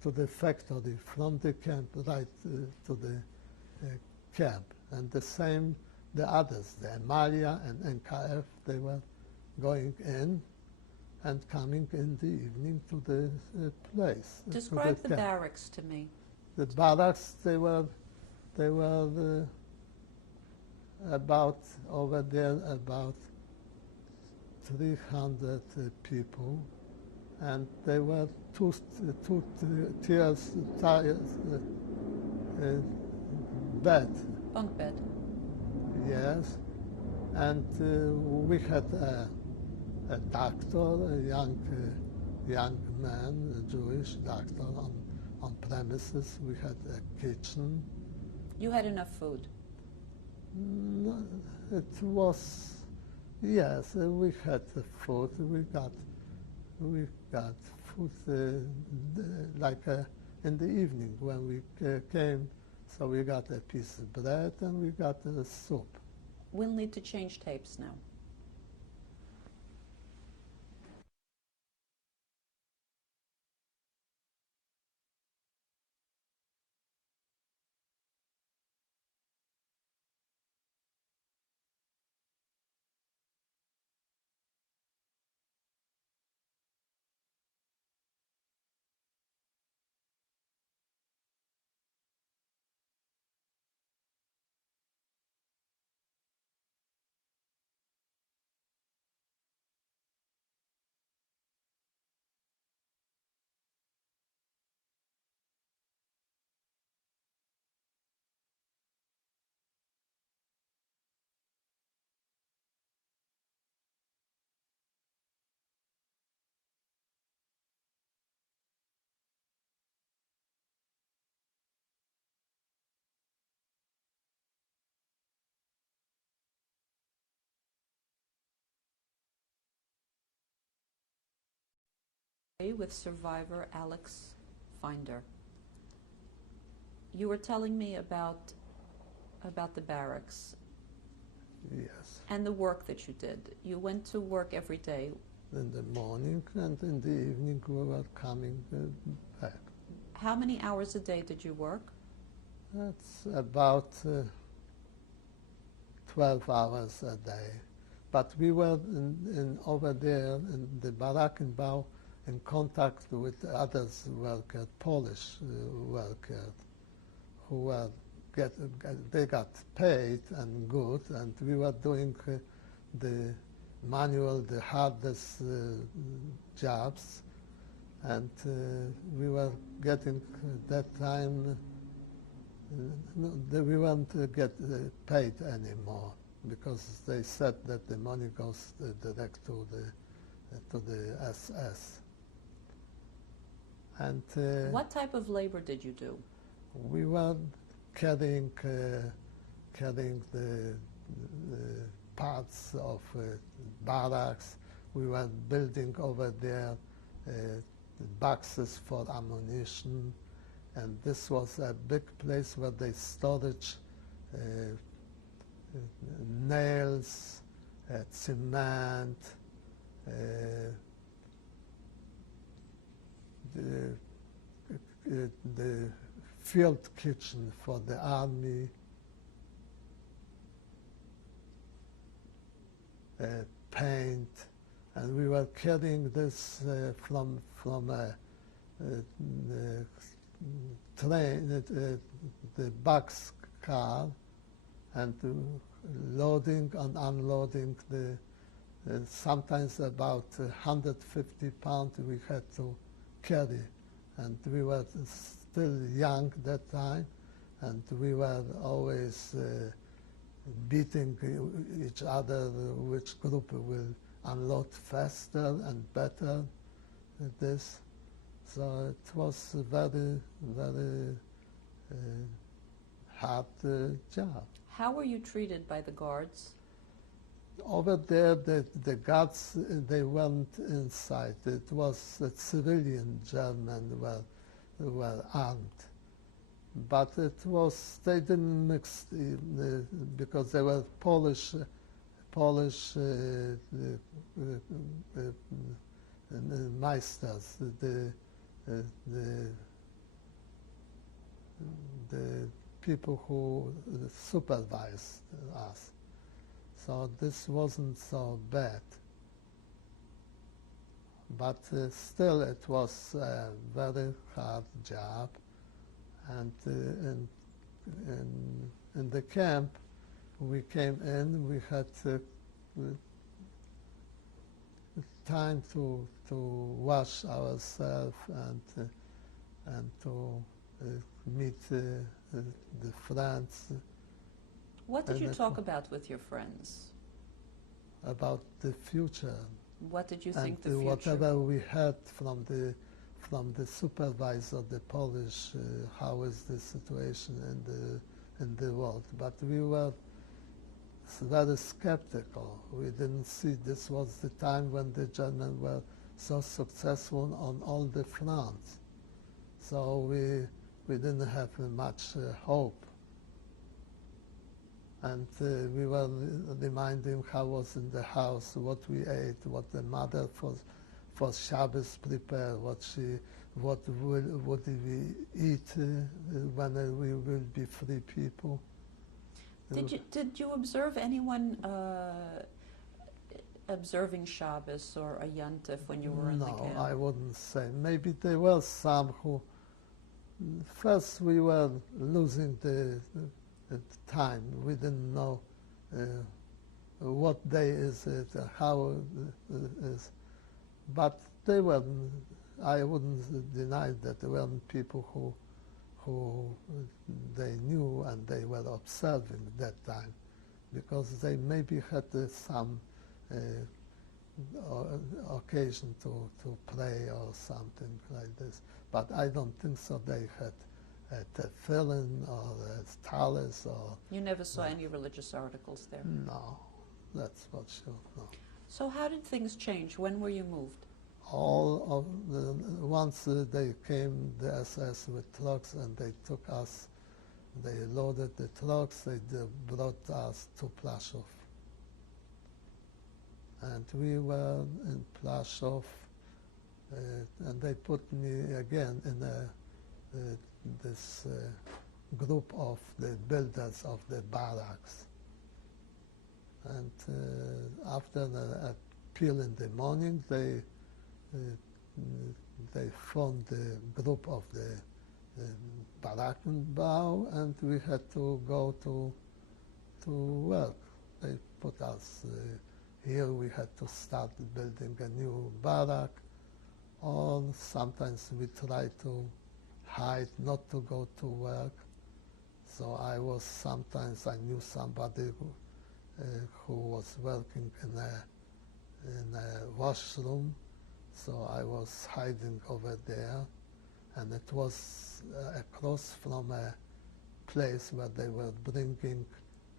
the factory from the camp right to the camp, and the same the others, the Emalia and NKF, they were going in and coming in the evening to the place. Describe the barracks to me. The barracks, they were about, over there, about 300 people, and they were two tiers, bed. Bunk bed. Yes, and we had a doctor, a young man, a Jewish doctor on premises. We had a kitchen. You had enough food? No, it was, yes, we had the food. We got food like in the evening when we came. So we got a piece of bread and we got a soup. We'll need to change tapes now. With survivor Alex Finder. You were telling me about the barracks. Yes. And the work that you did. You went to work every day. In the morning and in the evening we were coming back. How many hours a day did you work? That's about 12 hours a day. But we were over there in the Barackenbau in contact with others workers, Polish workers, who were they got paid and good, and we were doing the manual, the hardest jobs, and we were getting that time. We weren't get paid anymore because they said that the money goes direct to the SS. And what type of labor did you do? we were carrying the parts of barracks. We were building over there boxes for ammunition, and this was a big place where they stored nails, cement, the field kitchen for the army, paint, and we were carrying this from a train, the box car, and loading and unloading the sometimes about 150 pounds we had to carry, and we were still young that time, and we were always beating each other which group will unload faster and better this. So it was a very, very hard job. How were you treated by the guards? Over there, the guards, they weren't inside. It was the civilian German were armed. But it was, they didn't mix because they were Polish meisters, the people who supervised us. So this wasn't so bad. But still it was a very hard job. And in the camp, we came in, we had time to wash ourselves and to meet the friends. What did you talk about with your friends? About the future. What did you think the future? Whatever we heard from the supervisor, the Polish, how is the situation in the world. But we were very skeptical. We didn't see this was the time when the Germans were so successful on all the fronts. So we didn't have much hope. And we were reminding how was in the house, what we ate, what the mother for Shabbos prepared, what would we eat when we will be free people. Did you observe anyone observing Shabbos or a Yontif when you were in the camp? No, I wouldn't say. Maybe there were some who. First, we were losing the time. We didn't know what day is it, how it is. But they were. I wouldn't deny that there weren't people who they knew and they were observing that time, because they maybe had some occasion to pray or something like this. But I don't think so. They had a tefillin or a talis or. You never saw any religious articles there? No, that's for sure. No. So how did things change? When were you moved? all of once they came, the SS with trucks, and they took us. They loaded the trucks. They brought us to Plaszow, and we were in Plaszow, and they put me again in this group of the builders of the barracks. And after the appeal in the morning, they formed the group of the Barackenbau, and we had to go to work. They put us here. We had to start building a new barrack, or sometimes we tried to hide, not to go to work. So I knew somebody who was working in a washroom, so I was hiding over there, and it was across from a place where they were bringing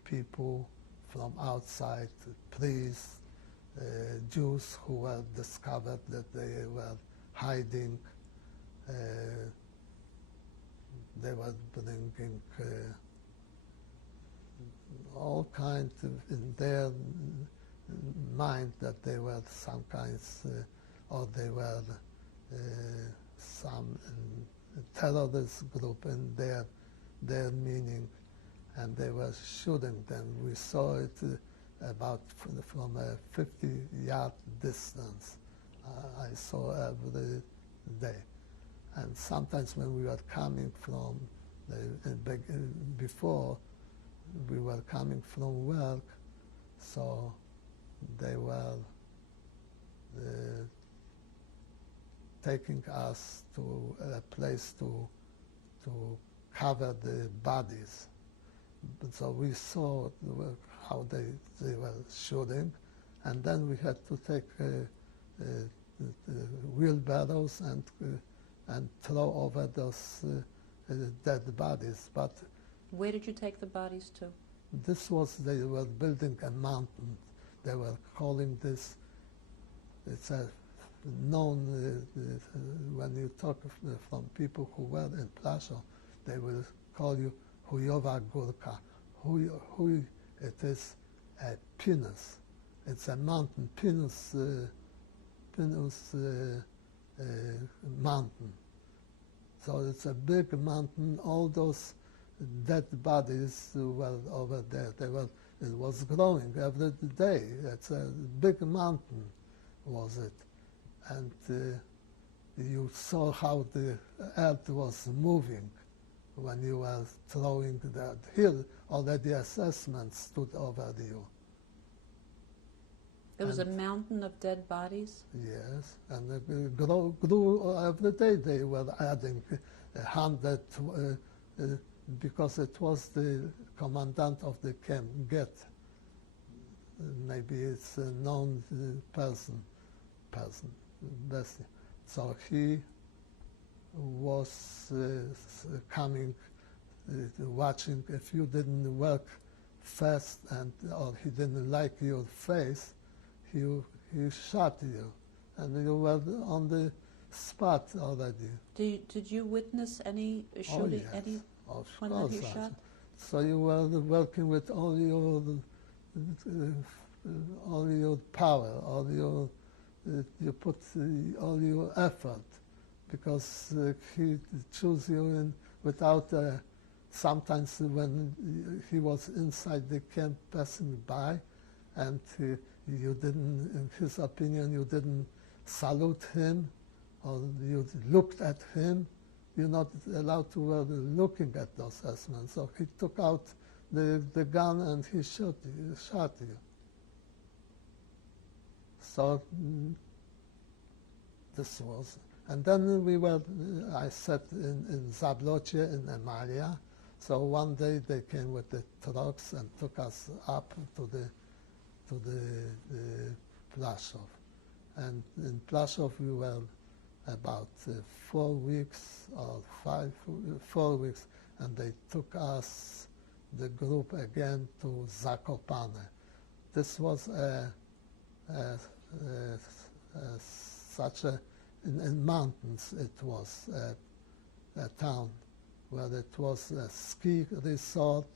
people from outside, priests, Jews who were discovered that they were hiding. They were bringing all kinds of, in their mind, that they were some kinds, or they were some terrorist group in their meaning, and they were shooting them. We saw it about from a 50-yard distance. I saw every day. And sometimes when we were coming from, before we were coming from work, so they were taking us to a place to cover the bodies. So we saw how they were shooting, and then we had to take wheelbarrows and throw over those dead bodies. But where did you take the bodies to? They were building a mountain. They were calling this, it's a known, when you talk from people who were in Plaszow, they will call you Chujowa Górka. It is a pinus. It's a mountain, pinus mountain. So it's a big mountain. All those dead bodies were over there. It was growing every day. It's a big mountain, was it? And you saw how the earth was moving when you were throwing that. Here, already assessments stood over you. There was a mountain of dead bodies? Yes, and it grew every day. They were adding 100, because it was the commandant of the camp, Ghetto. Maybe it's a known person. So he was coming, watching. If you didn't work fast or he didn't like your face, he shot you, and you were on the spot already. Did you witness any shooting? Oh, yes. Of when course. he shot? So you were working with all your power, you put all your effort, because he chose you in without. Sometimes when he was inside the camp passing by, and you didn't, in his opinion, you didn't salute him, or you looked at him, you're not allowed to be looking at those assessments. So he took out the gun and he shot you. So this was, and then I sat in Zablocie in Emalia. So one day they came with the trucks and took us up to the Plaszow. And in Plaszow we were about 4 weeks or 4 weeks, and they took us, the group, again to Zakopane. This was a such a, in mountains it was a town where it was a ski resort,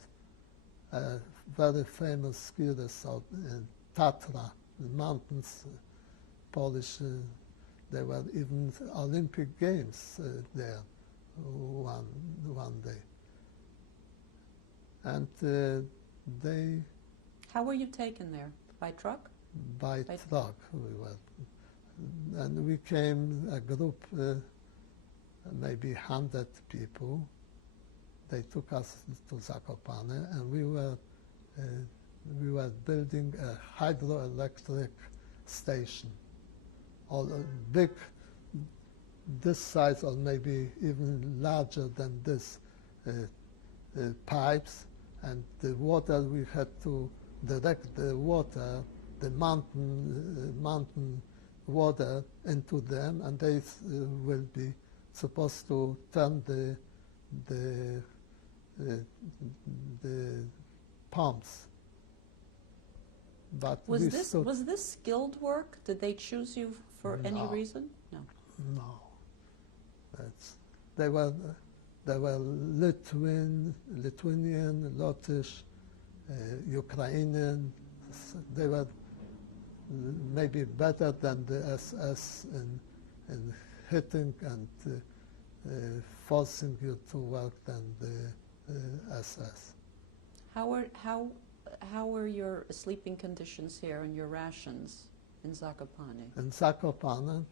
a very famous ski resort in Tatra, the mountains, Polish. There were even Olympic Games there one day. And they... How were you taken there? By truck? By truck we were. And we came, a group, maybe 100 people. They took us to Zakopane, and we were building a hydroelectric station, all big, this size or maybe even larger than this, pipes, and the water, we had to direct the water, the mountain water into them, and they will be supposed to turn the pumps. But was this skilled work? Did they choose you for any reason? No. No. They were Lithuanian, Lottish, Ukrainian. They were maybe better than the SS in hitting and forcing you to work than the SS. How were your sleeping conditions here and your rations in Zakopane? In Zakopane,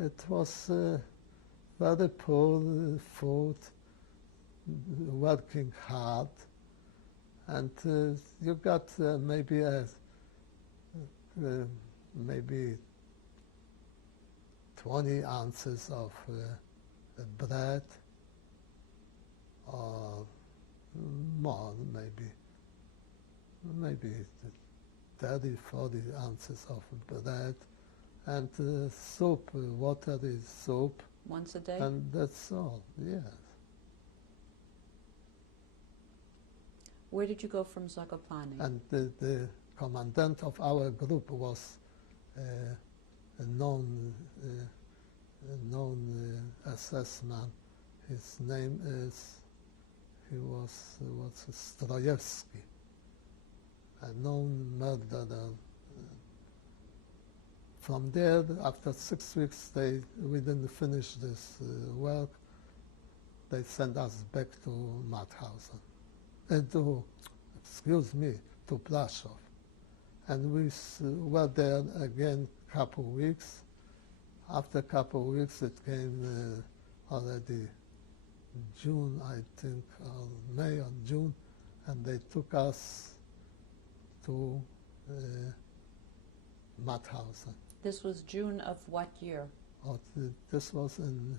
it was very poor food, working hard, and you got maybe maybe 20 ounces of bread, or more, maybe 30, 40 ounces of bread, and soup, watery soup. Once a day? And that's all, yes. Where did you go from Zakopane? And the commandant of our group was a known SS man. His name is, he was Strojewski, a known murderer. From there, after 6 weeks, we didn't finish this work. They sent us back to Mauthausen, to Plaszow. And we were there again a couple of weeks. After a couple of weeks, it came already June, I think, or May or June, and they took us to Mauthausen. This was June of what year? This was in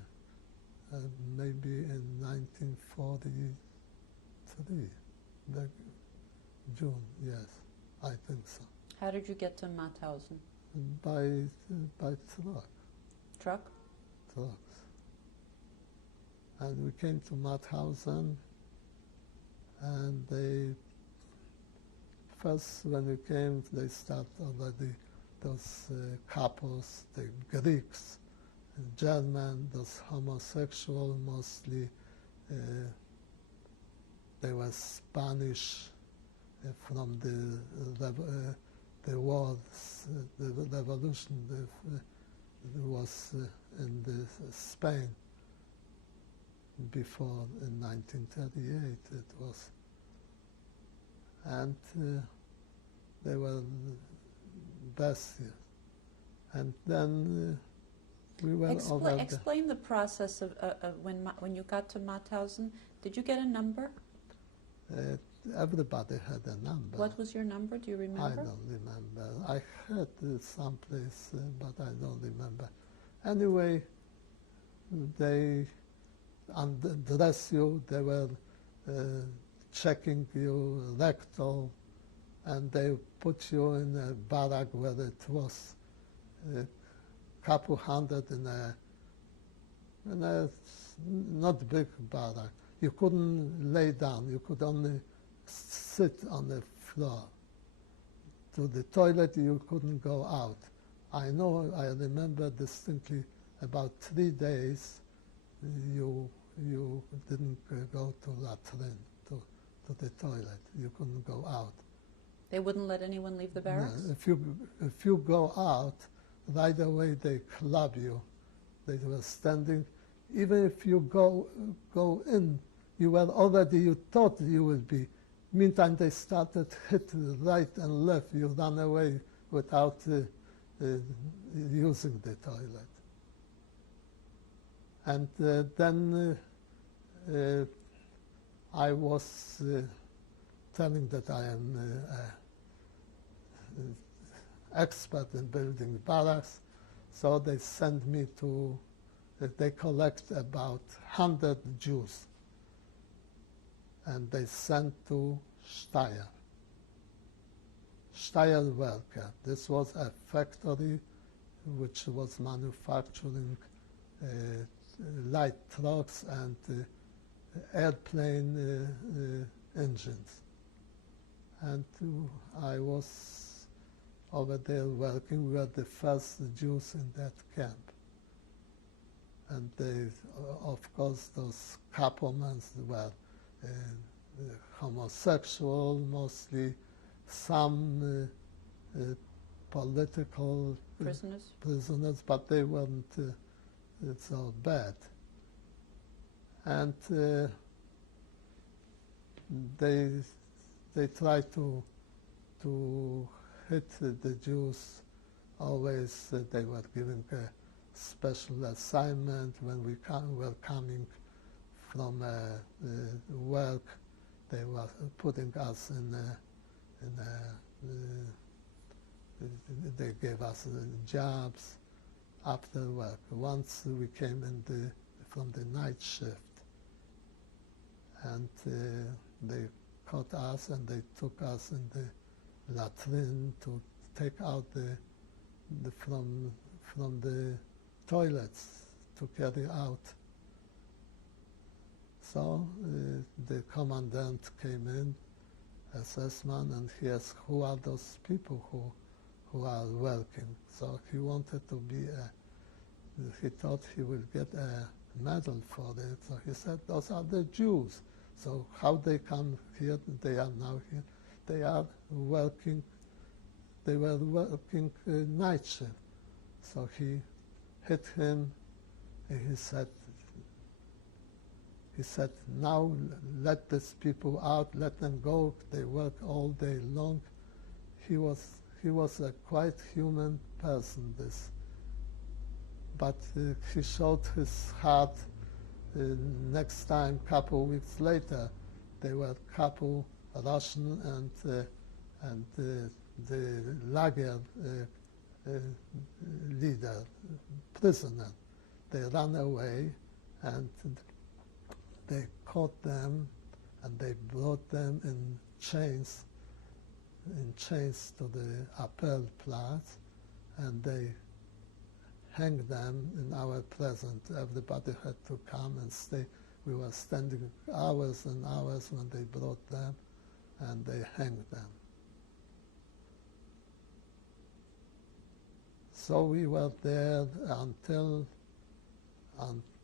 maybe in 1943, June, yes, I think so. How did you get to Mauthausen? By truck. Truck? Trucks. And we came to Mauthausen, and first when we came, they started already those couples, the Greeks, German, those homosexual mostly. They were Spanish from the wars, the revolution was in Spain before, in 1938 it was. And they were best here. And then we went over... Explain the process of when you got to Mauthausen. Did you get a number? Everybody had a number. What was your number? Do you remember? I don't remember. I heard someplace, but I don't remember. Anyway, they undress you. They were checking you rectal, and they put you in a barrack where it was a couple hundred in a not big barrack. You couldn't lay down. You could only sit on the floor. To the toilet, you couldn't go out. I know, I remember distinctly about 3 days you didn't go to latrine, to the toilet. You couldn't go out. They wouldn't let anyone leave the barracks? No, if you go out, right away they club you. They were standing. Even if you go in, you were already, you thought you would be. Meantime, they started hit right and left. You ran away without using the toilet. And then I was telling that I am expert in building barracks, so they sent me to, they collect about 100 Jews, and they sent to Steyr. Steyr. This was a factory which was manufacturing light trucks and airplane engines. And I was over there working. We were the first Jews in that camp. And they, of course, those Kapomans were homosexual, mostly some political prisoners, but they weren't so bad. And they tried to hit the Jews. Always they were giving a special assignment when we were coming from work. They were putting us they gave us jobs after work. Once we came in from the night shift, and they caught us and they took us in the latrine to take out from the toilets to carry out. So the commandant came in, assessment, and he asked, who are those people who are working? So he wanted to be he thought he will get a medal for it. So he said, those are the Jews. So how they come here, they are now here. They are working, they were working night shift. So he hit him, and he said, now let these people out, let them go, they work all day long. He was a quite human person, this. But he showed his heart next time, couple weeks later. They were couple Russian and the lager leader, prisoner. They ran away, and they caught them, and they brought them in chains to the Appellplatz, and they hanged them in our presence. Everybody had to come and stay. We were standing hours and hours when they brought them, and they hanged them. So we were there until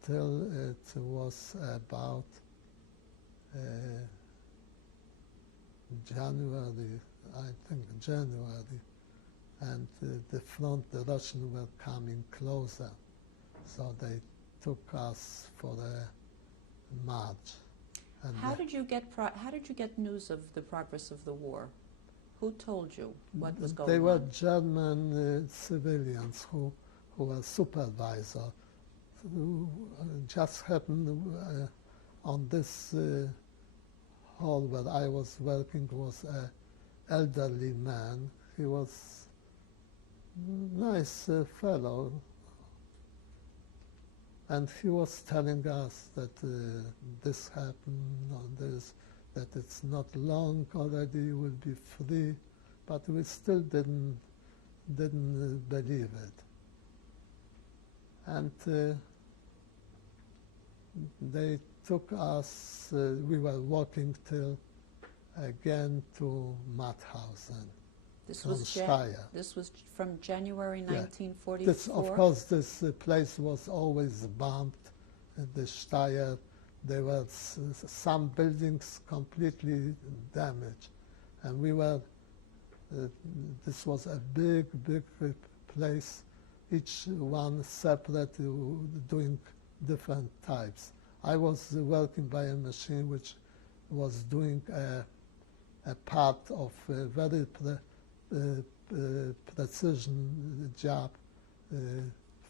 it was about January, and the Russians were coming closer. So they took us for a march. And how did you get news of the progress of the war? Who told you what was going on? They were German civilians who were supervisors. Who just happened on this hall where I was working was an elderly man. He was a nice fellow, and he was telling us that this happened on this, that it's not long already, you will be free, but we still didn't believe it. And they took us, we were walking till again to Mauthausen. This from was Steyr. this was from January Yeah. 1944. This, of course, this place was always bombed. The Steyr, there were some buildings completely damaged, and we were. This was a big, big place, each one separate, doing different types. I was working by a machine which was doing a part of a very precision job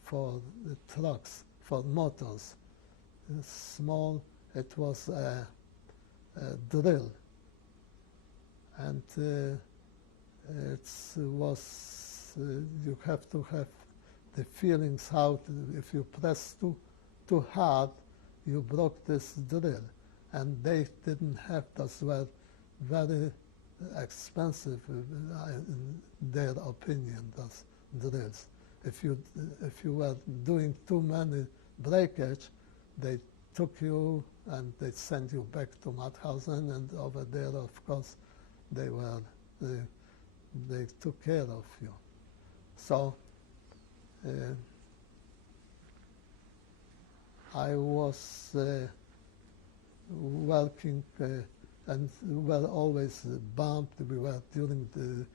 for the trucks, for motors. Small, it was a drill, and it was you have to have the feelings how if you press too hard, you broke this drill, and they didn't have. Those were very expensive in their opinion. Those drills. If you were doing too many breakage, they took you and they sent you back to Mauthausen, and over there, of course, they took care of you. So I was working and we were always bumped. We were during the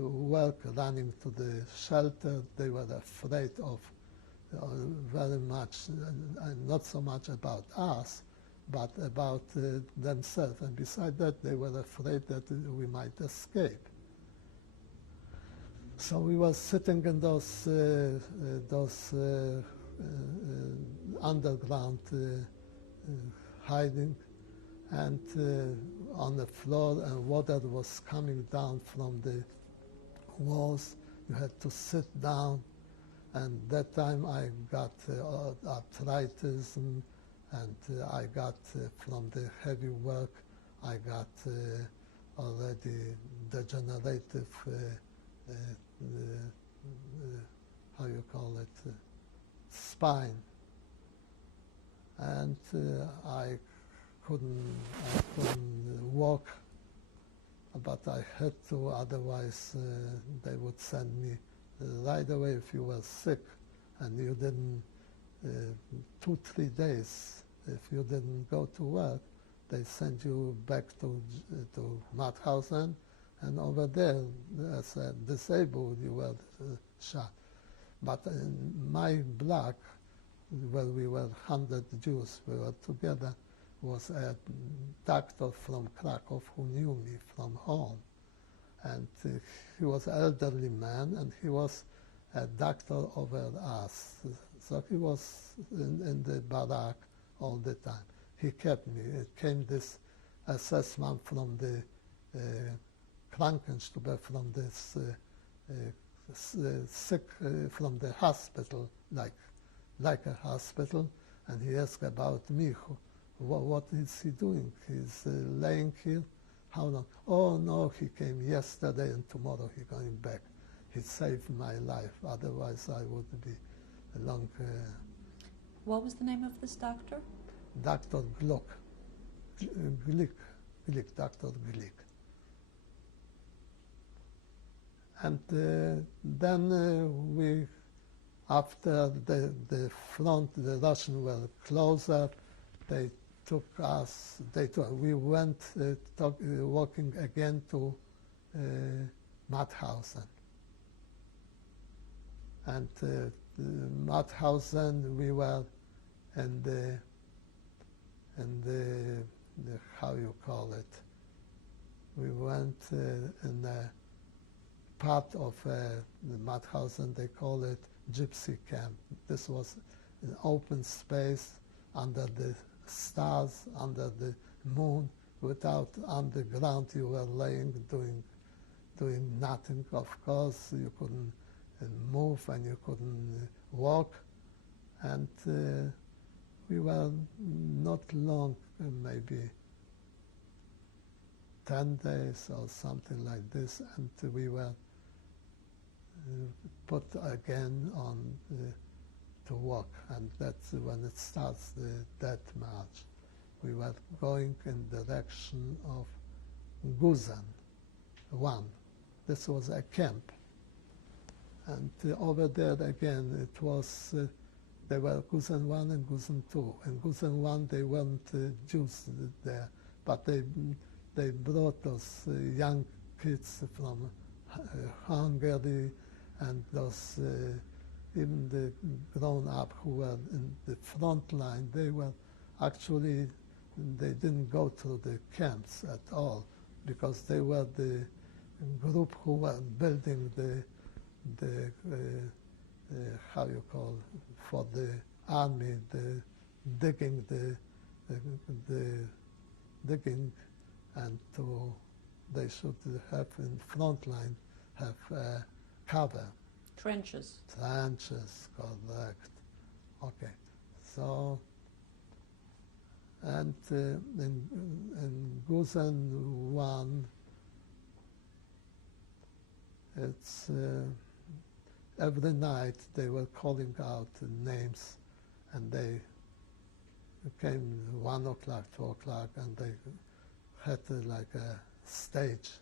work running to the shelter. They were afraid of very much, not so much about us, but about themselves. And beside that, they were afraid that we might escape. So we were sitting in those underground hiding, and on the floor, and water was coming down from the walls. You had to sit down, and that time I got arthritis, and I got from the heavy work, I got already degenerative, how you call it, spine, and I couldn't walk, but I had to, otherwise they would send me right away if you were sick and you didn't, 2-3 days, if you didn't go to work, they sent you back to Mauthausen, and over there, as a disabled, you were shot. But in my block, where we were 100 Jews, we were together, was a doctor from Krakow who knew me from home. And he was an elderly man, and he was a doctor over us. So he was in the barrack all the time. He kept me. It came this assessment from the Krankenstube, from this sick, from the hospital, like a hospital, and he asked about me. What is he doing? He's laying here. How long? Oh no, he came yesterday, and tomorrow he's going back. He saved my life. Otherwise, I would be long. What was the name of this doctor? Dr. Glick, Dr. Glick. And then we, after the front, the Russians were closer, they took us, we went walking again to Mauthausen. And Mauthausen, we were in the how you call it, we went in a part of the Mauthausen, they call it gypsy camp. This was an open space under the stars, under the moon, without underground. You were laying, doing nothing. Of course, you couldn't move and you couldn't walk. And we were not long, maybe 10 days or something like this, and we were put again on to walk, and that's when it starts, the death march. We were going in direction of Guzan 1, this was a camp. And over there again, it was, there were Gusen 1 and Gusen 2. In Gusen 1, they weren't Jews there, but they brought those young kids from Hungary and those, even the grown-up who were in the front line, they were actually, they didn't go to the camps at all because they were the group who were building the how you call, for the army, the digging, the digging, and they should have in front line have cover. Trenches. Trenches, correct. Okay, so, and in Gusen 1, it's every night they were calling out names, and they came 1 o'clock, 2 o'clock, and they had like a stage.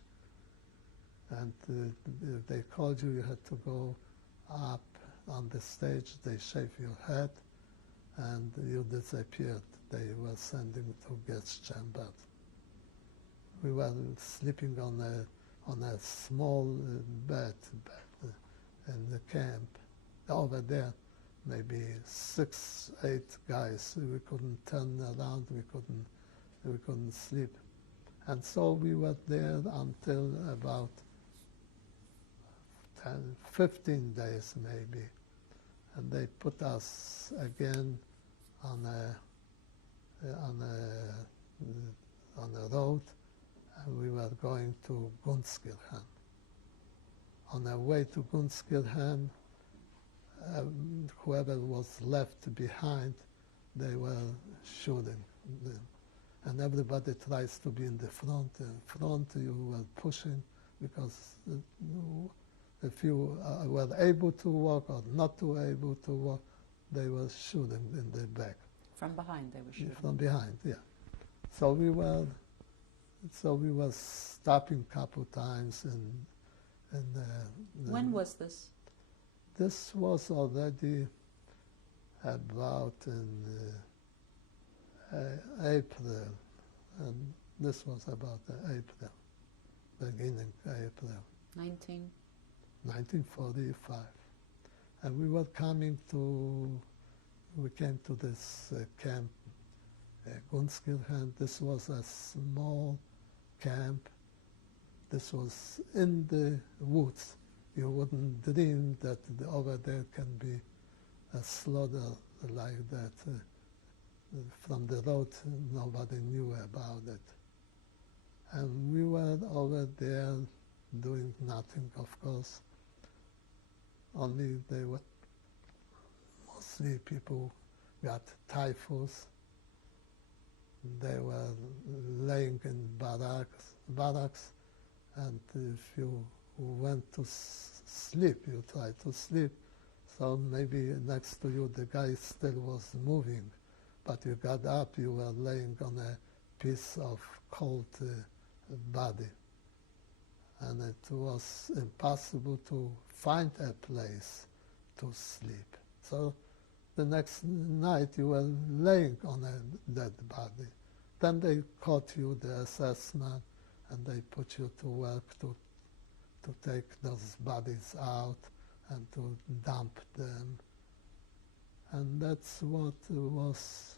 And if they called you, you had to go up on the stage, they shave your head, and you disappeared. They were sending to gas chamber. We were sleeping on a small bed in the camp. Over there, maybe 6, 8 guys. We couldn't turn around. We couldn't sleep, and so we were there until about 10, 15 days maybe, and they put us again on a road, and we were going to Gunskirchen. On our way to Gunskirchen, whoever was left behind, they were shooting them. And everybody tries to be in the front. In front, you were pushing, because if you were able to walk or not too able to walk, they were shooting in the back. From behind they were shooting? From behind, yeah. So we were stopping a couple times. When was this? This was already about in April, and this was about April, beginning April. 1945. And we were we came to this camp, Gunskirchen. This was a small camp. This was in the woods. You wouldn't dream that over there can be a slaughter like that. From the road, nobody knew about it. And we were over there doing nothing, of course. Only they were, mostly people got typhus. They were laying in barracks, and if you went to sleep, you tried to sleep, so maybe next to you the guy still was moving, but you got up, you were laying on a piece of cold body. And it was impossible to find a place to sleep. So the next night you were laying on a dead body. Then they caught you, the assessment, and they put you to work to take those bodies out and to dump them. And that's what it was.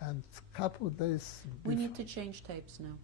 And a couple of days before. We need to change tapes now.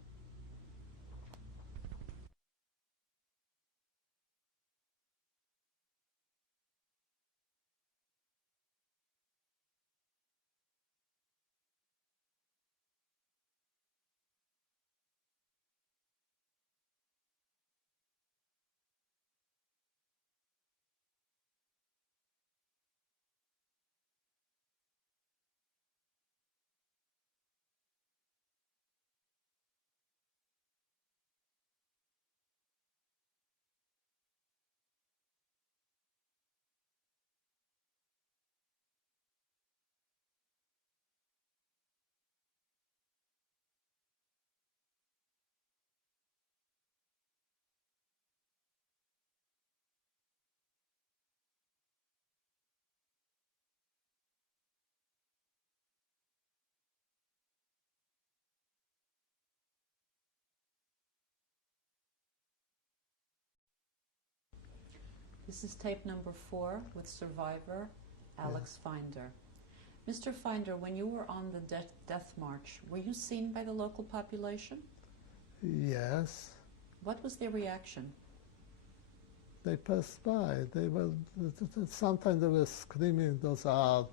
This is tape number 4 with survivor Alex Finder. Mr. Finder, when you were on the death march, were you seen by the local population? Yes. What was their reaction? They passed by. They were, sometimes they were screaming, those are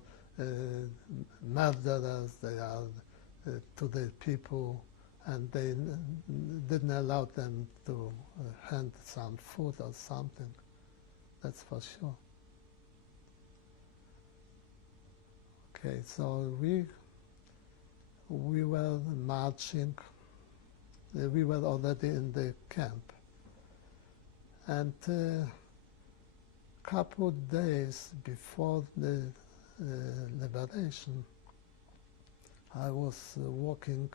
murderers, they are to the people, and they didn't allow them to hand some food or something. That's for sure. Okay, so we were marching. We were already in the camp. And a couple of days before the liberation, I was walking,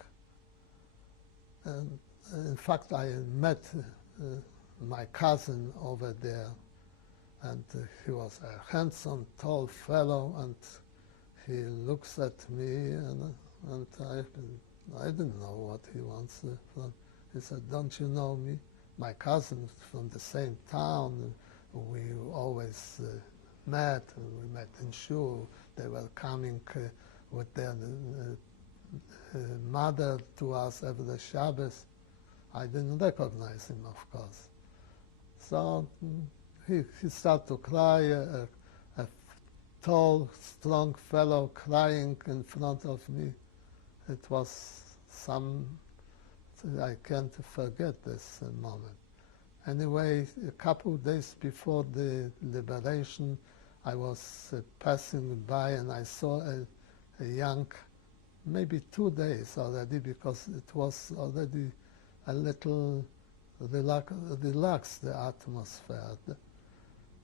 and in fact I met my cousin over there, and he was a handsome, tall fellow, and he looks at me, and I didn't know what he wants from. He said, "Don't you know me?" My cousins from the same town. We always met. We met in shul. They were coming with their mother to us every Shabbos. I didn't recognize him, of course. So he started to cry, a tall, strong fellow crying in front of me. It was I can't forget this moment. Anyway, a couple of days before the liberation, I was passing by and I saw a young, maybe 2 days already, because it was already a little relaxed, the atmosphere.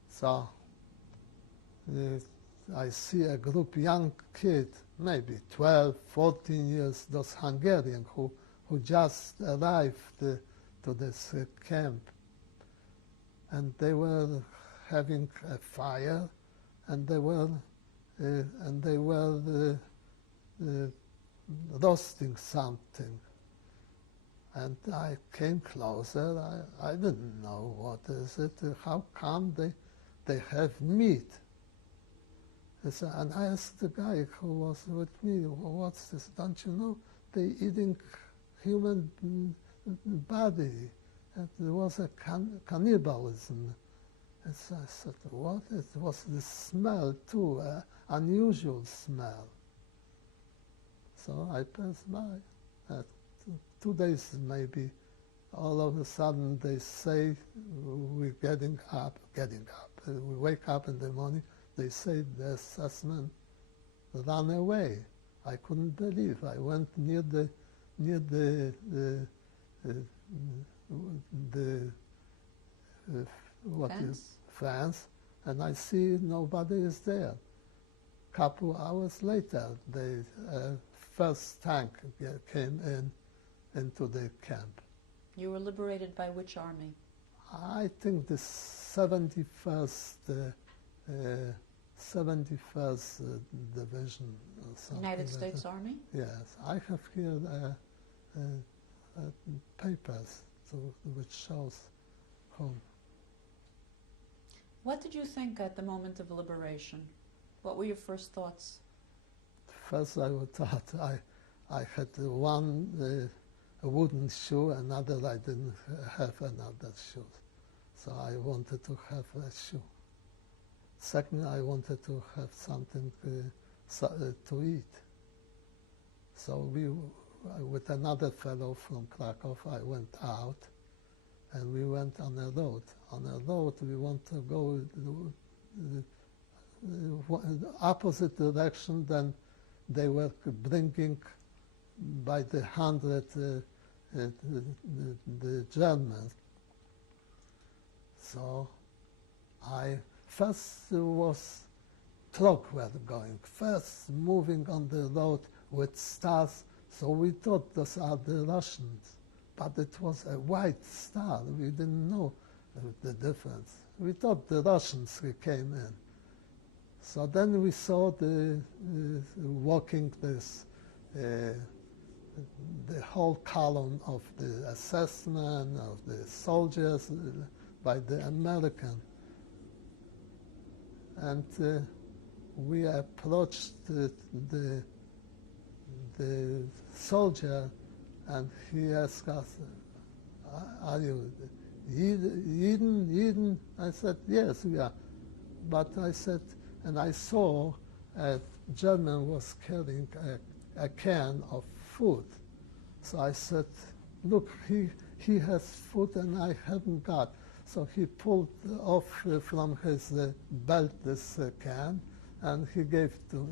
So I see a group, young kid, maybe 12, 14 years, those Hungarian who just arrived to this camp, and they were having a fire, and they were roasting something. And I came closer. I didn't know what is it. How come they have meat? And I asked the guy who was with me, "What's this? Don't you know they're eating human body?" And there was a cannibalism. And so I said, "What?" It was the smell too, unusual smell. So I passed by. 2 days maybe, all of a sudden they say, we're getting up. We wake up in the morning, they say the assessment ran away. I couldn't believe. I went near the fence, and I see nobody is there. Couple hours later, the first tank came into the camp. You were liberated by which army? I think the 71st Division or something. United States Army? Yes, I have here papers which shows whom. What did you think at the moment of liberation? What were your first thoughts? First I thought I had one a wooden shoe, another I didn't have another shoe. So I wanted to have a shoe. Second, I wanted to have something to eat. So with another fellow from Krakow, I went out, and we went on a road. On a road, we want to go the opposite direction than they were bringing by the 100 the Germans. So I first was truck were going, first moving on the road with stars, so we thought those are the Russians, but it was a white star. We didn't know the difference. We thought the Russians came in. So then we saw the walking this the whole column of the assessment of the soldiers by the American. and we approached the soldier, and he asked us, are you Eden? I said, yes, we are. But I said, and I saw a German was carrying a can of food. So I said, look, he has food and I haven't got. So he pulled off from his belt this can, and he gave to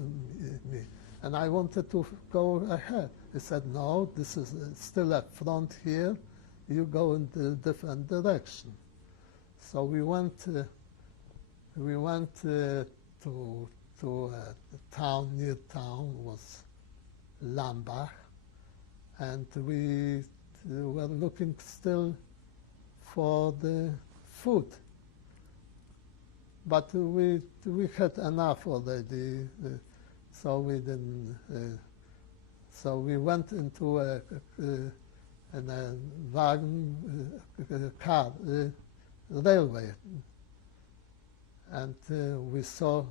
me. And I wanted to go ahead. He said, no, this is still a front here. You go in the different direction. So we went to a town, near town was Lambach, and we were looking still for the food. But we had enough already, so we didn't. So we went into a wagon, car, railway, and we saw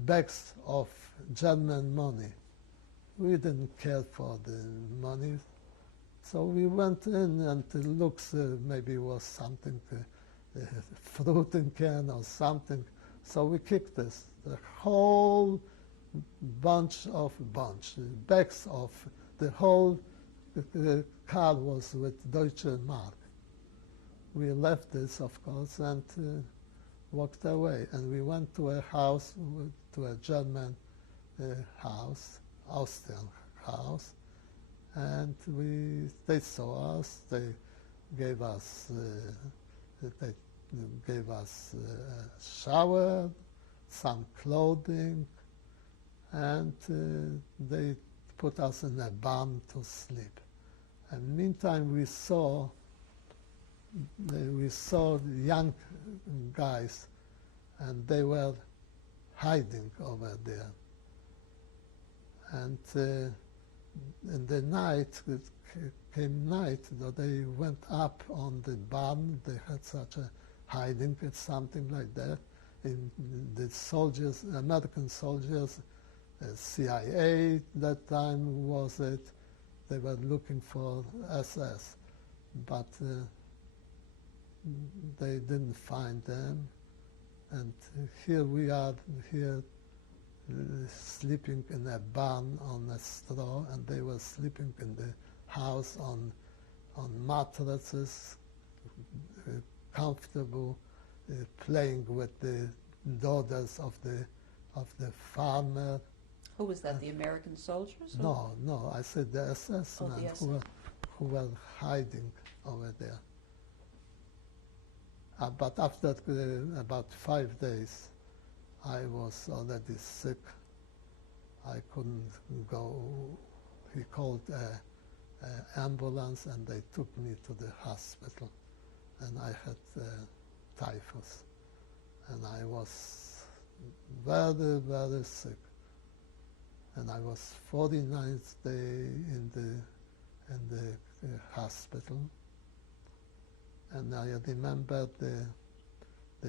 bags of German money. We didn't care for the money, so we went in, and it looks maybe was something, fruit in can or something. So we kicked this, the whole bags of the whole car was with Deutsche Mark. We left this, of course, and walked away. And we went to a house, to a German house, Austrian house, and they saw us. They gave us a shower, some clothing, and they put us in a barn to sleep. And meantime, we saw young guys, and they were hiding over there. And in the night, it came night, they went up on the barn. They had such a hiding, it's something like that. In the soldiers, American soldiers, CIA that time was it. They were looking for SS, but they didn't find them. And here we are, sleeping in a barn on a straw, and they were sleeping in the house on mattresses, comfortable, playing with the daughters of the farmer. Who was that, the American soldiers? No, I said the SS men who were hiding over there. But after about 5 days, I was already sick. I couldn't go. He called an ambulance, and they took me to the hospital. And I had typhus. And I was very, very sick. And I was 49th day in the hospital. And I remember the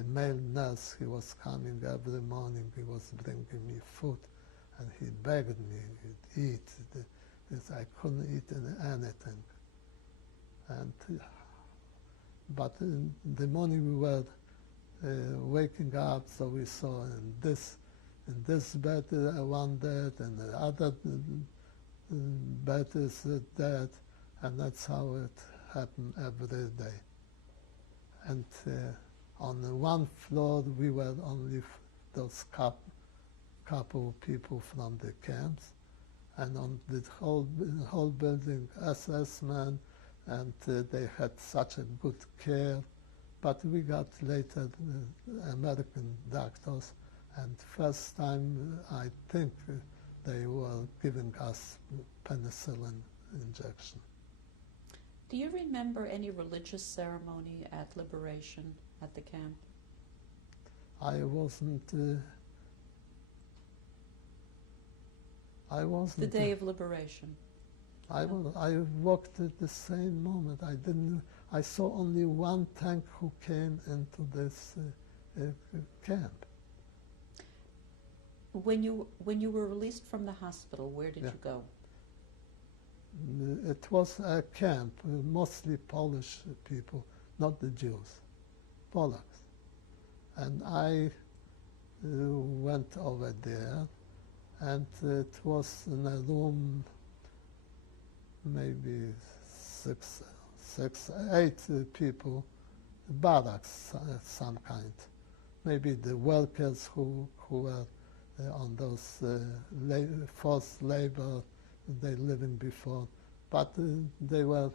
male nurse, he was coming every morning, he was bringing me food, and he begged me to eat. I couldn't eat anything. But in the morning we were waking up, so we saw in this bed one dead, and the other bed is dead, and that's how it happened every day. And on one floor we were only those couple people from the camps, and on the whole building SS men, and they had such a good care. But we got later American doctors, and first time I think they were giving us penicillin injection. Do you remember any religious ceremony at liberation at the camp? I wasn't. The day of liberation. I walked at the same moment. I didn't. I saw only one tank who came into this camp. When you were released from the hospital, where did you go? It was a camp, mostly Polish people, not the Jews, Polacks. And I went over there, and it was in a room, maybe eight people, barracks, some kind. Maybe the workers who were on those forced labor they living before, but they were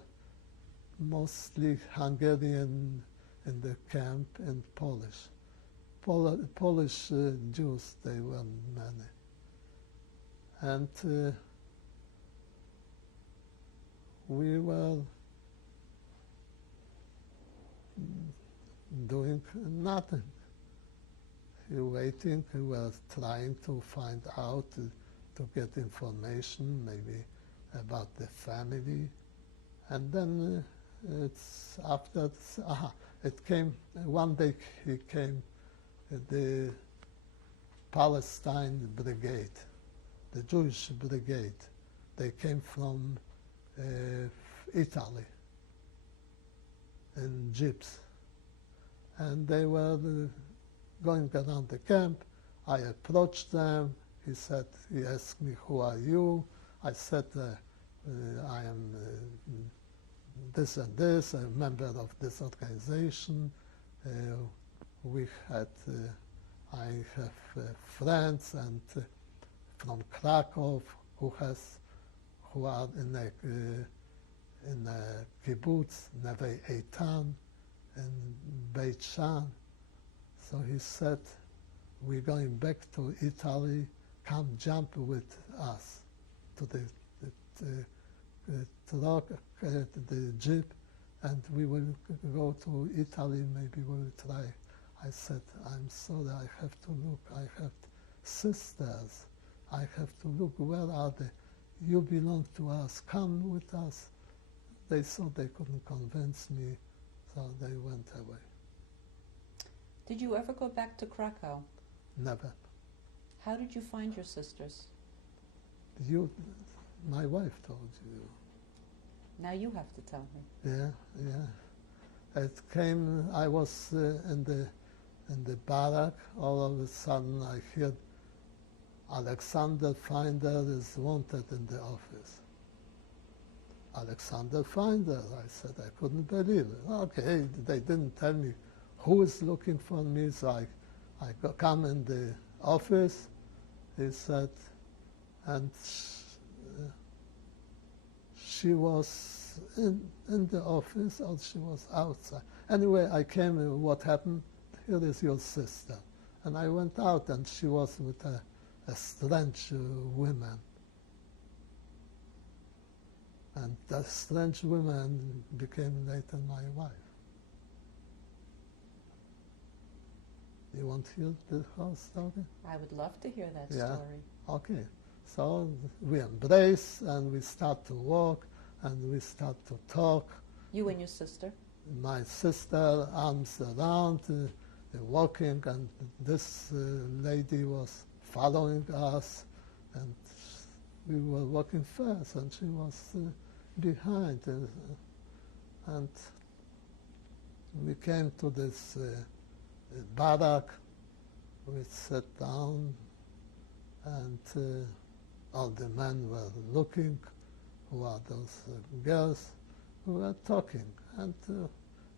mostly Hungarian in the camp and Polish. Polish Jews, they were many. And we were doing nothing. Waiting, we were trying to find out, to get information, maybe about the family. And then it's after, it came, one day he came, the Palestine Brigade, the Jewish Brigade. They came from Italy in jeeps. And they were going around the camp. I approached them. He asked me, who are you? I said, I am this and this, a member of this organization. I have friends and from Krakow who are in a kibbutz, Neve Eitan, in Beit Shan. So he said, we're going back to Italy, come jump with us to the truck, the jeep, and we will go to Italy, maybe we'll try. I said, I'm sorry, I have to look, I have sisters, I have to look, where are they? You belong to us, come with us. They thought they couldn't convince me, so they went away. Did you ever go back to Krakow? Never. How did you find your sisters? My wife told you. Now you have to tell her. Yeah. It came, I was in the barrack, all of a sudden I heard Alexander Finder is wanted in the office. Alexander Finder, I said, I couldn't believe it. Okay, they didn't tell me who is looking for me, so I come in the office, he said, and she was in the office or she was outside. Anyway, I came, what happened? Here is your sister. And I went out and she was with a strange woman. And that strange woman became later my wife. You want to hear the whole story? I would love to hear that Yeah. story. Okay. So we embrace and we start to walk and we start to talk. You and your sister? My sister, arms around, walking, and this lady was following us, and we were walking first, and she was behind. And we came to this barrack. We sat down, and all the men were looking. Who are those girls? We were talking, and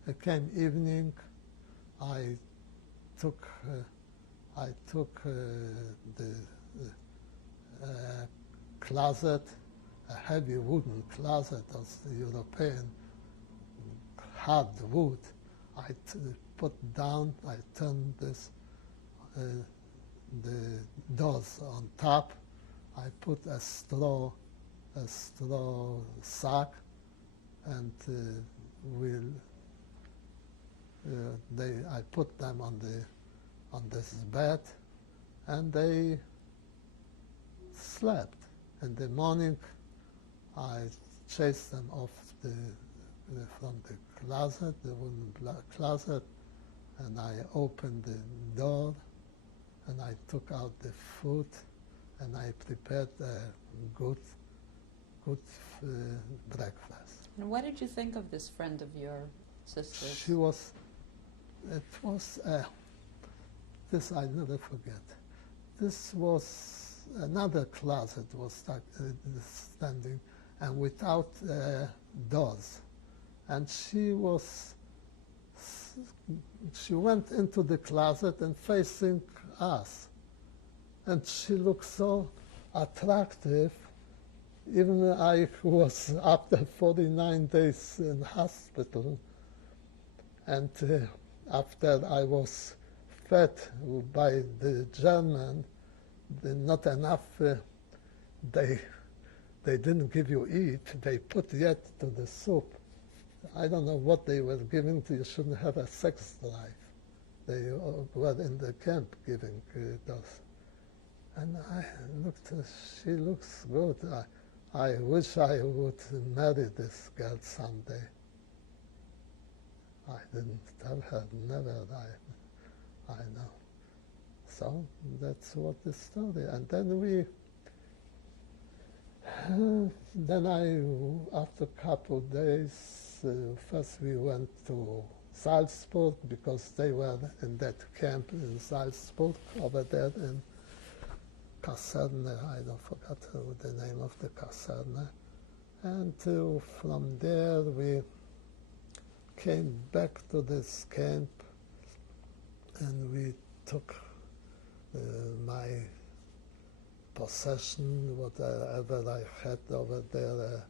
it came evening. I took the closet, a heavy wooden closet of the European hard wood. I put down, I turned this, the doors on top. I put a straw sack, and I put them on this bed, and they slept. In the morning, I chased them off from the closet, the wooden closet, and I opened the door, and I took out the food, and I prepared a good breakfast. And what did you think of this friend of your sister's? She was, it was, this I never forget. This was another closet was standing, and without doors. And she went into the closet and facing us. And she looked so attractive. Even I was after 49 days in hospital, and after I was fed by the German, not enough, they didn't give you eat, they put yet to the soup. I don't know what they were giving to you, shouldn't have a sex life. They were in the camp giving those. And I looked, she looks good. I wish I would marry this girl someday. I didn't tell her, never, I know. So that's what the story. And then after a couple of days, first we went to Salzburg because they were in that camp in Salzburg over there in Kaserne, I don't forget the name of the Kaserne. And from there we came back to this camp, and we took my possession, whatever I had over there,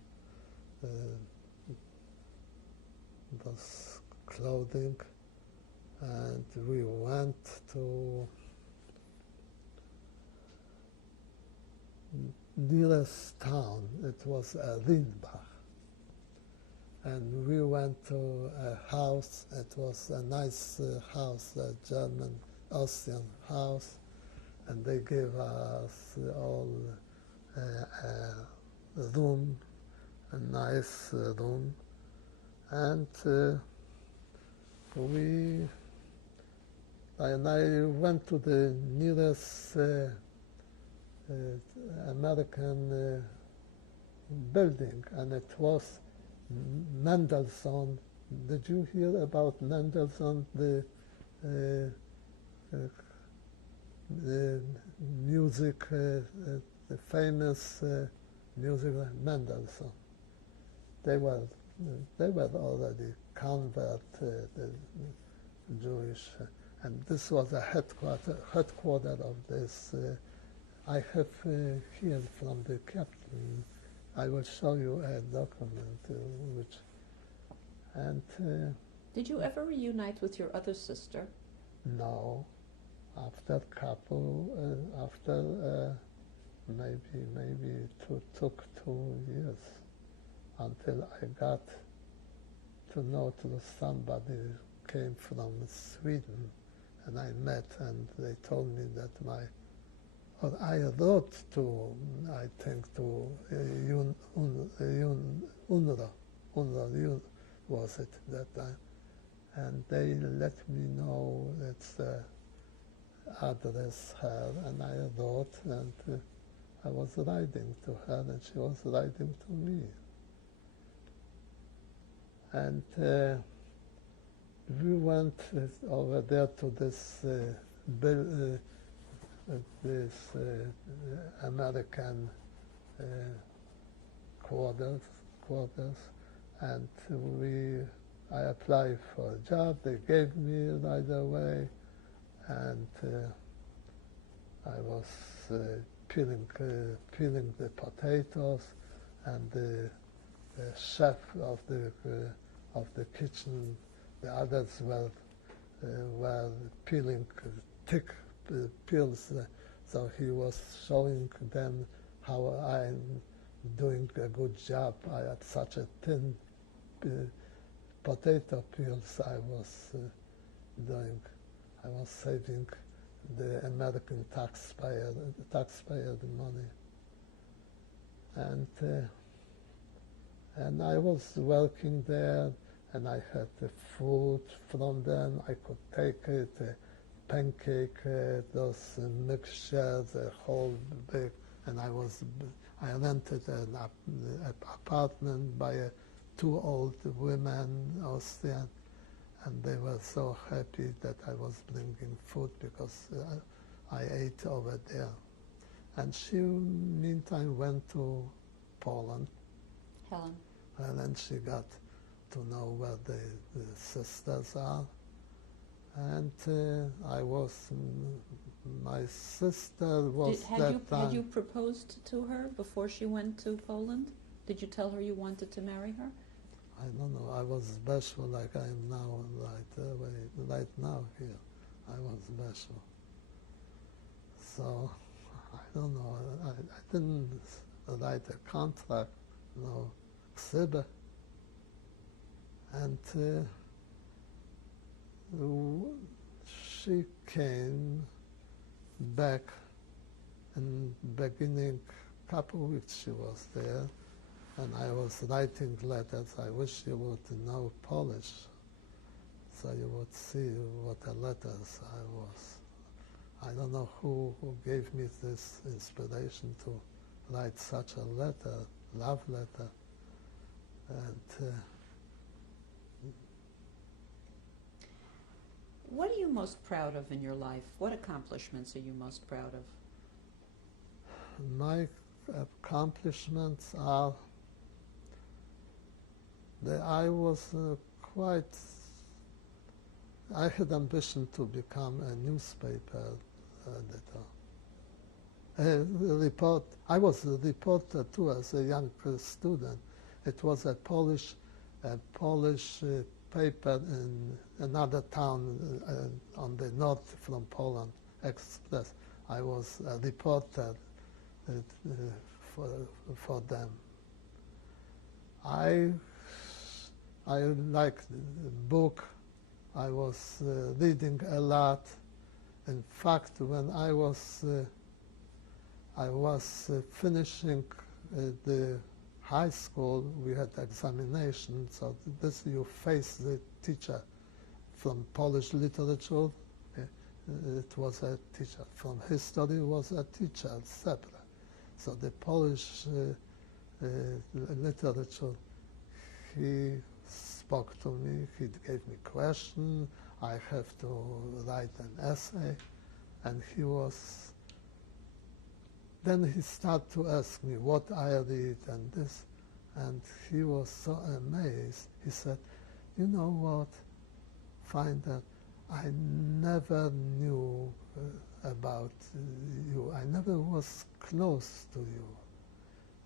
those clothing, and we went to nearest town. It was Rienbach. And we went to a house. It was a nice house, a German, Austrian house, and they gave us all a room, a nice room, and I went to the nearest American building, and it was Mendelssohn. Did you hear about Mendelssohn, the music, the famous music Mendelssohn? They were already converted, Jewish, and this was a headquarter of this. I have here from the captain. I will show you a document which, and did you ever reunite with your other sister? No, after maybe took 2 years until I got to know somebody came from Sweden, and I met, and they told me that I wrote to, I think, to UNRWA was it that time, and they let me know it's address her, and I wrote, and I was writing to her, and she was writing to me. And we went over there to this American quarters, and I applied for a job. They gave me right away, and I was peeling the potatoes, and the chef of the kitchen, the others were peeling thick peels, so he was showing them how I'm doing a good job. I had such a thin potato peels I was doing. I was saving the American taxpayer the money, and I was working there, and I had the food from them. I could take it, pancake, those mixture, the whole big, and I rented an apartment by two old women, Austrian, and they were so happy that I was bringing food because I ate over there. And she, meantime, went to Poland. Helen. And then she got to know where the sisters are. And my sister was Had you proposed to her before she went to Poland? Did you tell her you wanted to marry her? I don't know. I was bashful like I am now, right now here. I was bashful. So, I don't know. I didn't write a contract, no ksybę. And she came back in beginning, couple weeks she was there, and I was writing letters. I wish you would know Polish, so you would see what a letters I was. I don't know who gave me this inspiration to write such a letter, love letter. And what are you most proud of in your life? What accomplishments are you most proud of? my accomplishments are that I was I had ambition to become a newspaper editor. I was a reporter too as a young student. It was a Polish paper in another town on the north from Poland, Express. I was a reporter for them. I liked the book. I was reading a lot. In fact, when I was finishing the high school, we had examination. So this you face the teacher from Polish literature. It was a teacher from history. Was a teacher separate. So the Polish literature, he spoke to me. He gave me question. I have to write an essay, and he was. Then he started to ask me what I read and this, and he was so amazed. He said, "You know what, Finder, I never knew about you. I never was close to you.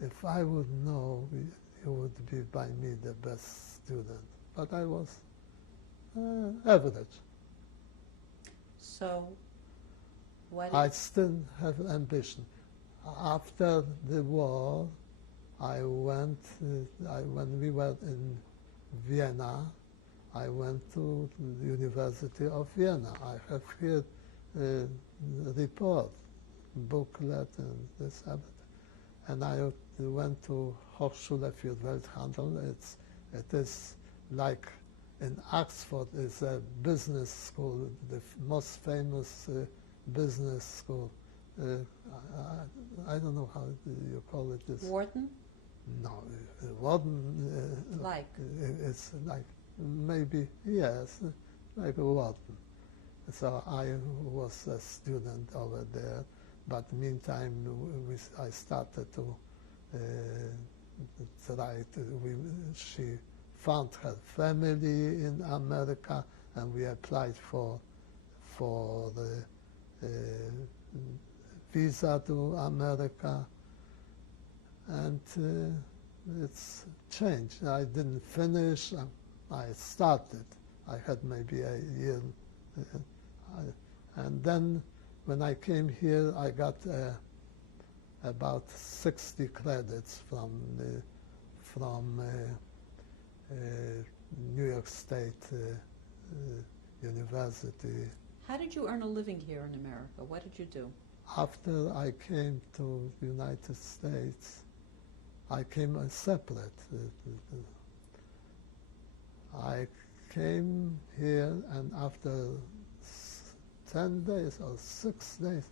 If I would know, you would be by me the best student." But I was average. So, I still have ambition. After the war, when we were in Vienna, I went to the University of Vienna. I have here a report, booklet, and this, and I went to Hochschule für Welthandel. It is like in Oxford is a business school, the most famous business school. I don't know how you call it. This. Wharton? No, Wharton. Like? It's like maybe yes, like Wharton. So I was a student over there, but meantime I started to try to. She found her family in America, and we applied for the visa to America, and it's changed. I didn't finish. I started. I had maybe a year, and then when I came here, I got about 60 credits from New York State University. How did you earn a living here in America? What did you do? After I came to the United States, I came separate. I came here, and after 10 days or 6 days,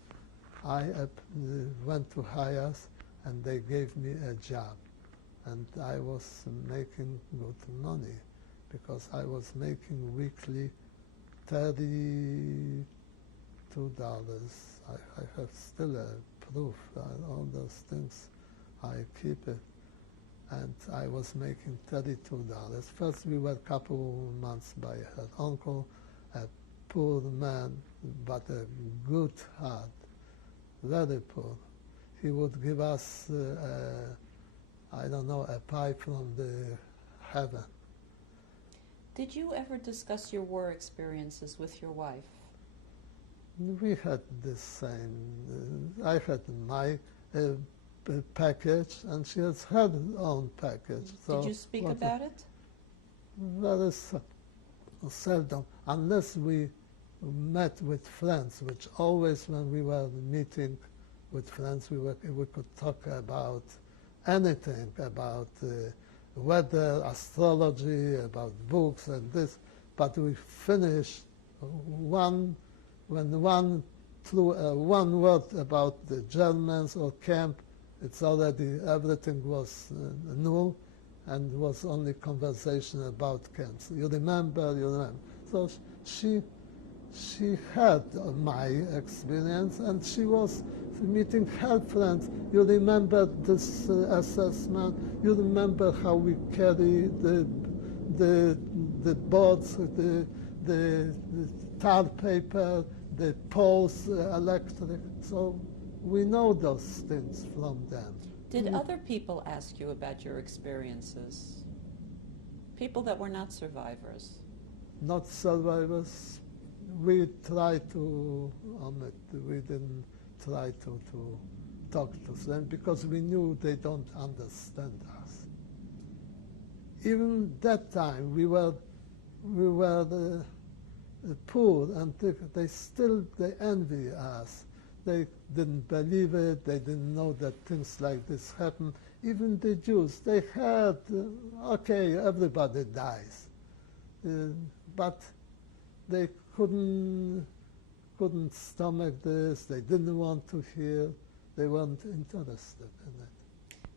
I went to Hayas and they gave me a job. And I was making good money because I was making weekly $32. I have still a proof, all those things, I keep it. And I was making $32. First we were a couple months by her uncle, a poor man, but a good heart, very poor. He would give us, I don't know, a pie from the heaven. Did you ever discuss your war experiences with your wife? We had the same. I had my package, and she has her own package. So did you speak about it? Very seldom, unless we met with friends, which always when we were meeting with friends, we could talk about anything, about weather, astrology, about books and this, but we finished when one threw one word about the Germans or camp, it's already, everything was null, and was only conversation about camps. You remember. So she had my experience, and she was meeting her friends. You remember this assessment? You remember how we carry the boards, the tar paper, the poles, electric. So we know those things from them. Did other people ask you about your experiences? People that were not survivors? Not survivors. We tried to omit. We didn't try to talk to them because we knew they don't understand us. Even that time, we were poor, and they envy us. They didn't believe it. They didn't know that things like this happen. Even the Jews, they had, okay, everybody dies, but they couldn't stomach this. They didn't want to hear. They weren't interested in it.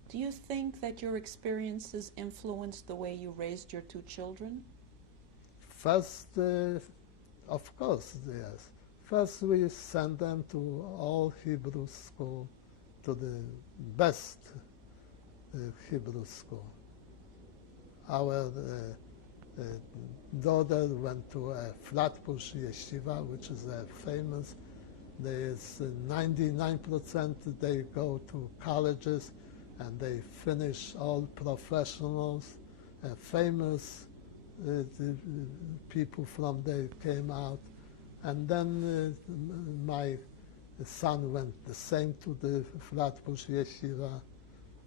Do you think that your experiences influenced the way you raised your two children? First, of course, yes. First, we sent them to all Hebrew school, to the best Hebrew school. Our daughter went to a Flatbush yeshiva, which is a famous. There's 99% they go to colleges, and they finish all professionals, famous people from there came out. And then my son went the same to the Flatbush Yeshiva.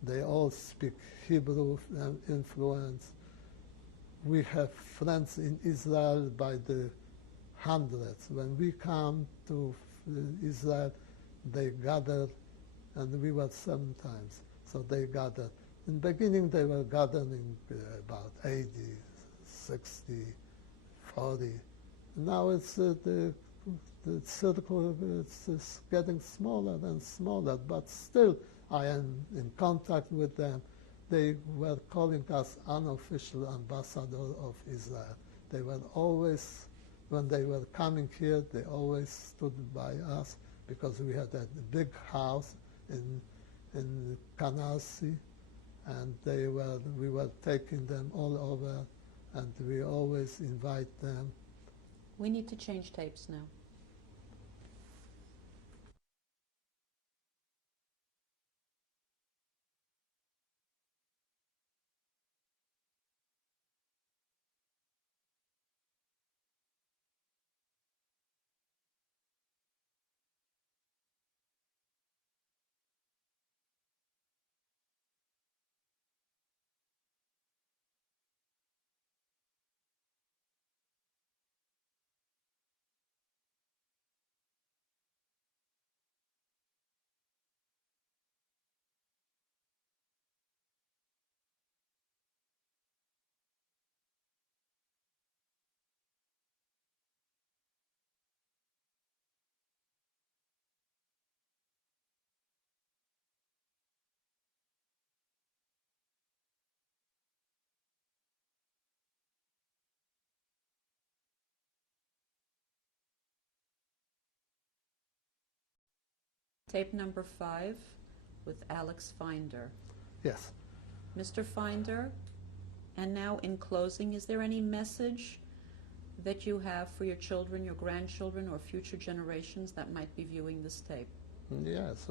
They all speak Hebrew influence. We have friends in Israel by the hundreds. When we come to Israel, they gather, and we were sometimes. So they gathered. In the beginning, they were gathering about 80, 60, 40. Now it's the circle is getting smaller and smaller, but still I am in contact with them. They were calling us unofficial ambassador of Israel. They were always, when they were coming here, they always stood by us because we had a big house in Canarsie, and we were taking them all over, and we always invite them. We need to change tapes now. Tape number 5 with Alex Finder. Yes. Mr. Finder, and now in closing, is there any message that you have for your children, your grandchildren, or future generations that might be viewing this tape? Yes,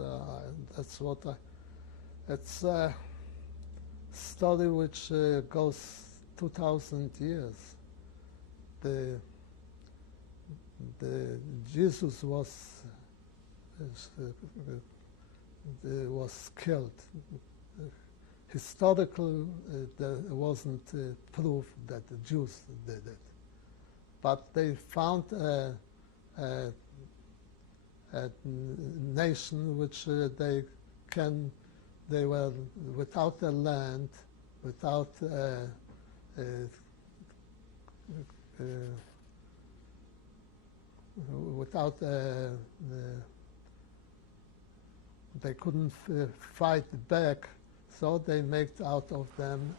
that's what it's a story which goes 2,000 years. The Jesus was killed. Historical, there wasn't proof that the Jews did it, but they found a nation which they were without a land, without they couldn't fight back, so they made out of them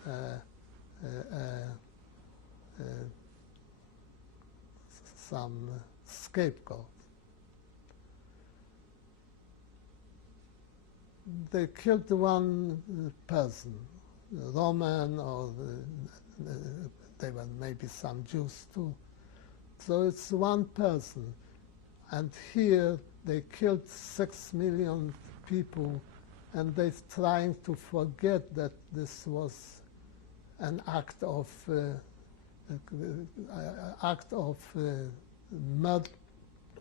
some scapegoat. They killed one person, Roman, or they were maybe some Jews too. So it's one person. And here they killed 6 million people, and they're trying to forget that this was an act of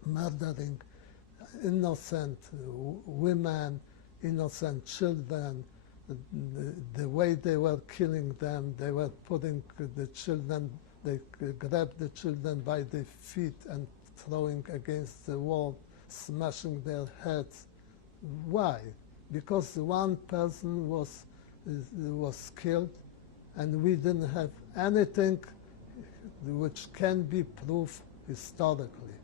murdering innocent women, innocent children. The way they were killing them, they were putting the children, they grabbed the children by the feet and throwing against the wall, smashing their heads. Why? Because one person was killed, and we didn't have anything which can be proved historically.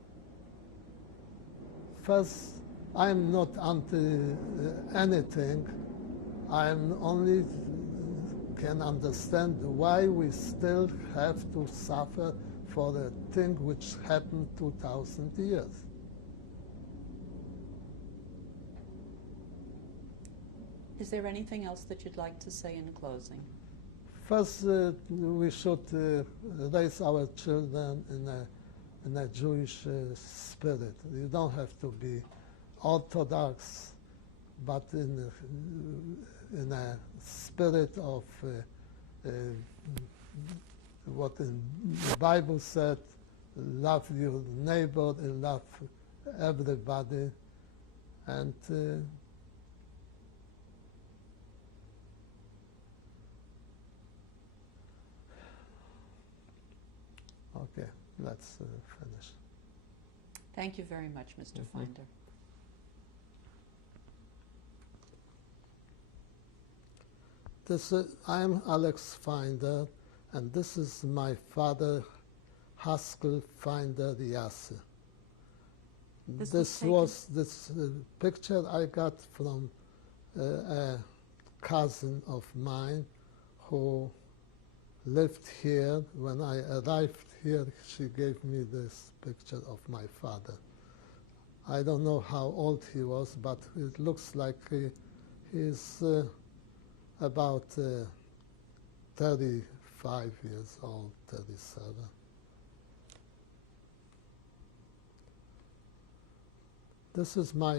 First, I'm not anti anything. I'm only can understand why we still have to suffer for a thing which happened 2,000 years. Is there anything else that you'd like to say in closing? First, we should raise our children in a Jewish spirit. You don't have to be Orthodox, but in a spirit of what the Bible said: love your neighbor and love everybody. And okay, let's finish. Thank you very much, Mr. Finder. I'm Alex Finder, and this is my father, Haskell Finder Yasse. This picture I got from a cousin of mine who lived here. When I arrived here, she gave me this picture of my father. I don't know how old he was, but it looks like he's about 35 years old, 37. This is my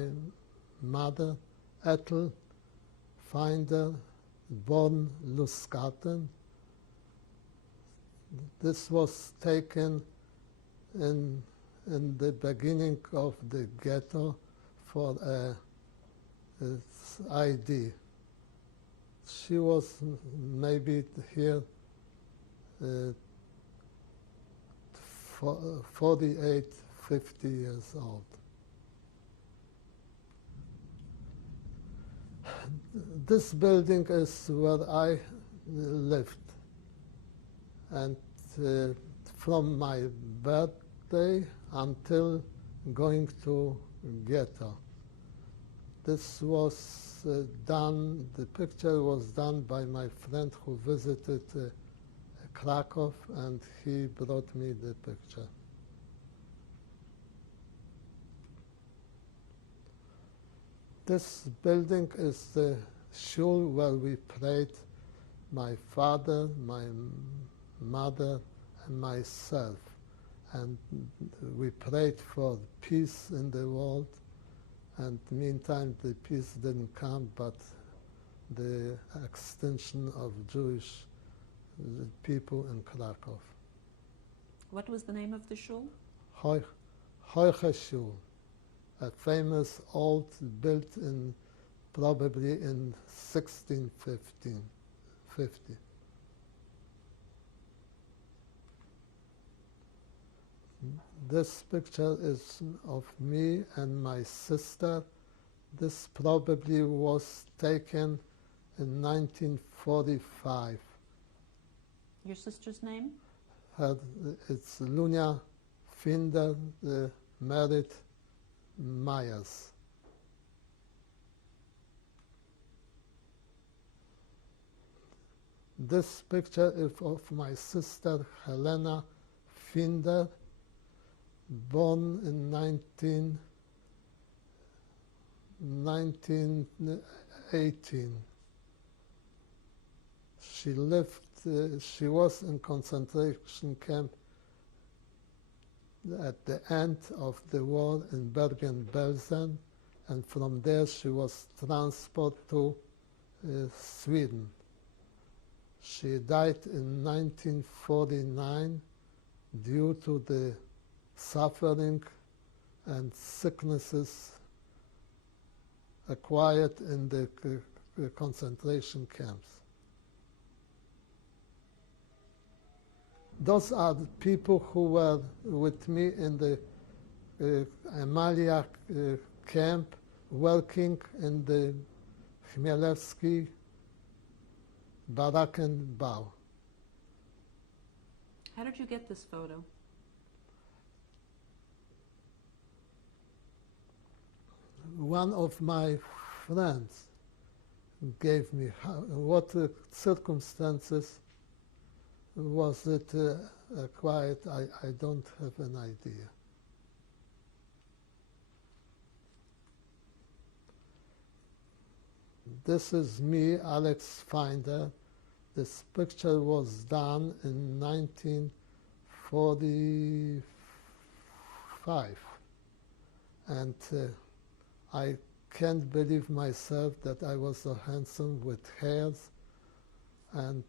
mother, Ethel Finder, born Luskaten. This was taken in the beginning of the ghetto for its ID. She was maybe here 48, 50 years old. This building is where I lived, and from my birthday until going to Ghetto. This was done, the picture was done by my friend who visited Krakow, and he brought me the picture. This building is the shul where we prayed, my father, my mother, and myself. And we prayed for peace in the world. And meantime, the peace didn't come, but the extinction of Jewish people in Krakow. What was the name of the shul? Hoiche Shul, a famous old built in probably in 1650. This picture is of me and my sister. This probably was taken in 1945. Your sister's name? It's Lunia Finder, married Myers. This picture is of my sister Helena Finder, born in 1918. She was in concentration camp at the end of the war in Bergen-Belsen, and from there she was transported to Sweden. She died in 1949 due to the suffering and sicknesses acquired in the concentration camps. Those are the people who were with me in the Amalia camp, working in the Chmielewski Barakenbau. How did you get this photo? One of my friends gave me. What circumstances was it acquired? I don't have an idea. This is me, Alex Finder. This picture was done in 1945. And I can't believe myself that I was so handsome with hairs and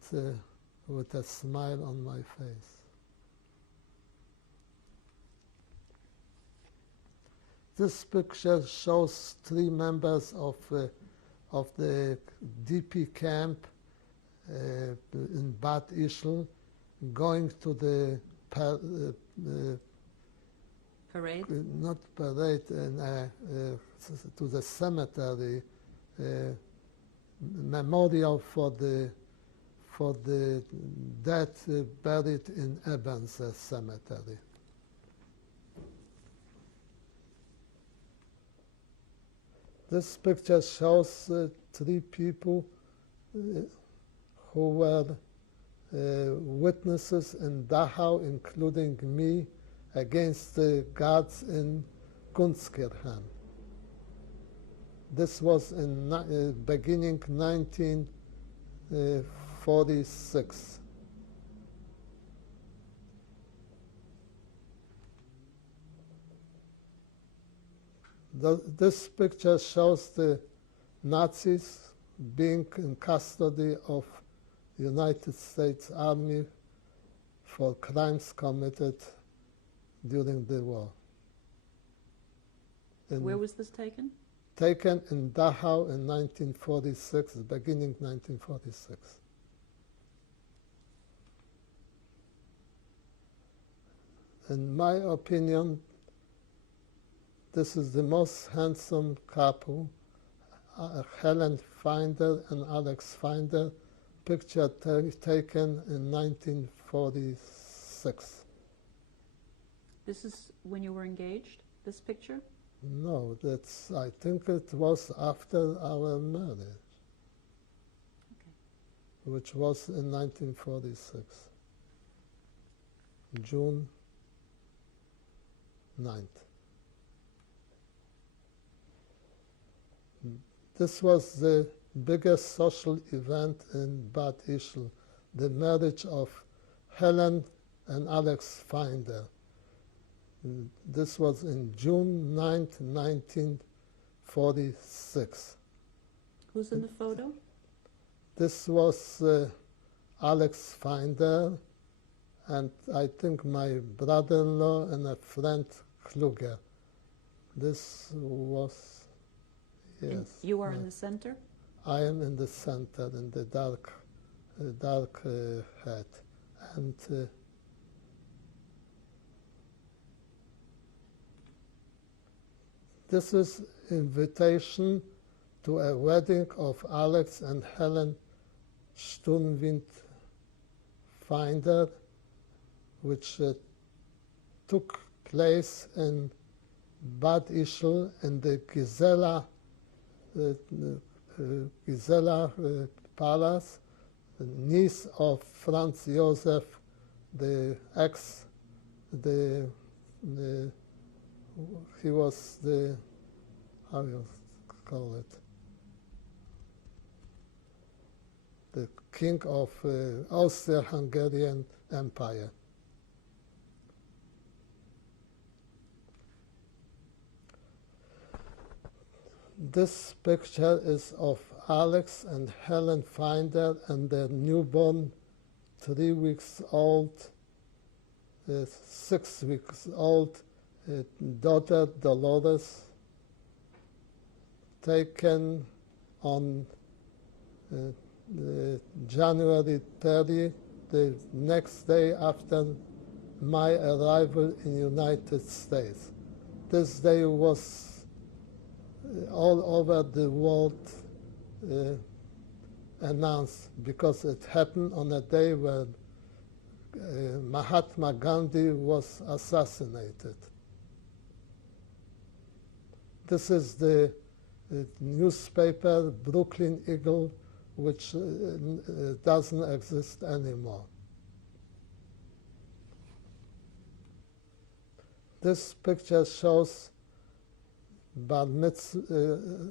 with a smile on my face. This picture shows 3 members of the DP camp in Bad Ischl going to the Parade? Not parade, to the cemetery, memorial for the dead buried in Ebenzer cemetery. This picture shows 3 people who were witnesses in Dachau, including me, against the guards in Gunskirchen. This was in beginning 1946. This picture shows the Nazis being in custody of the United States Army for crimes committed during the war. Where was this taken? Taken in Dachau in 1946, beginning 1946. In my opinion, this is the most handsome couple, Helen Finder and Alex Finder, picture taken in 1946. This is when you were engaged, this picture? No, I think it was after our marriage, Okay. which was in 1946, June 9th. This was the biggest social event in Bad Ischl, the marriage of Helen and Alex Finder. This was in June 9th, 1946. Who's in the photo? This was Alex Finder, and I think my brother-in-law and a friend, Kluger. This was, yes. And you are in the center? I am in the center, in the dark hat. And this is invitation to a wedding of Alex and Helen Sturmwind Finder, which took place in Bad Ischl in the Gisela Palace, the niece of Franz Josef, he was the, how you call it, the king of Austro-Hungarian Empire. This picture is of Alex and Helen Finder and their newborn 3 weeks old, 6 weeks old daughter Dolores, taken on January 30, the next day after my arrival in the United States. This day was all over the world announced because it happened on a day when Mahatma Gandhi was assassinated. This is the newspaper Brooklyn Eagle, which doesn't exist anymore. This picture shows bar mitzvah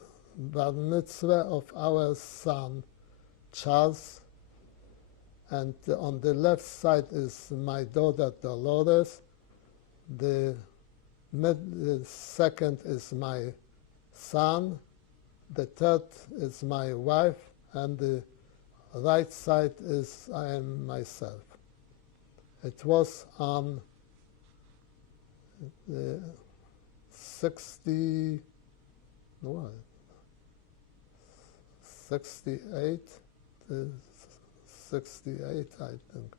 of our son, Charles, and on the left side is my daughter, Dolores. The second is my son. The third is my wife, and the right side is I am myself. It was on 68, I think,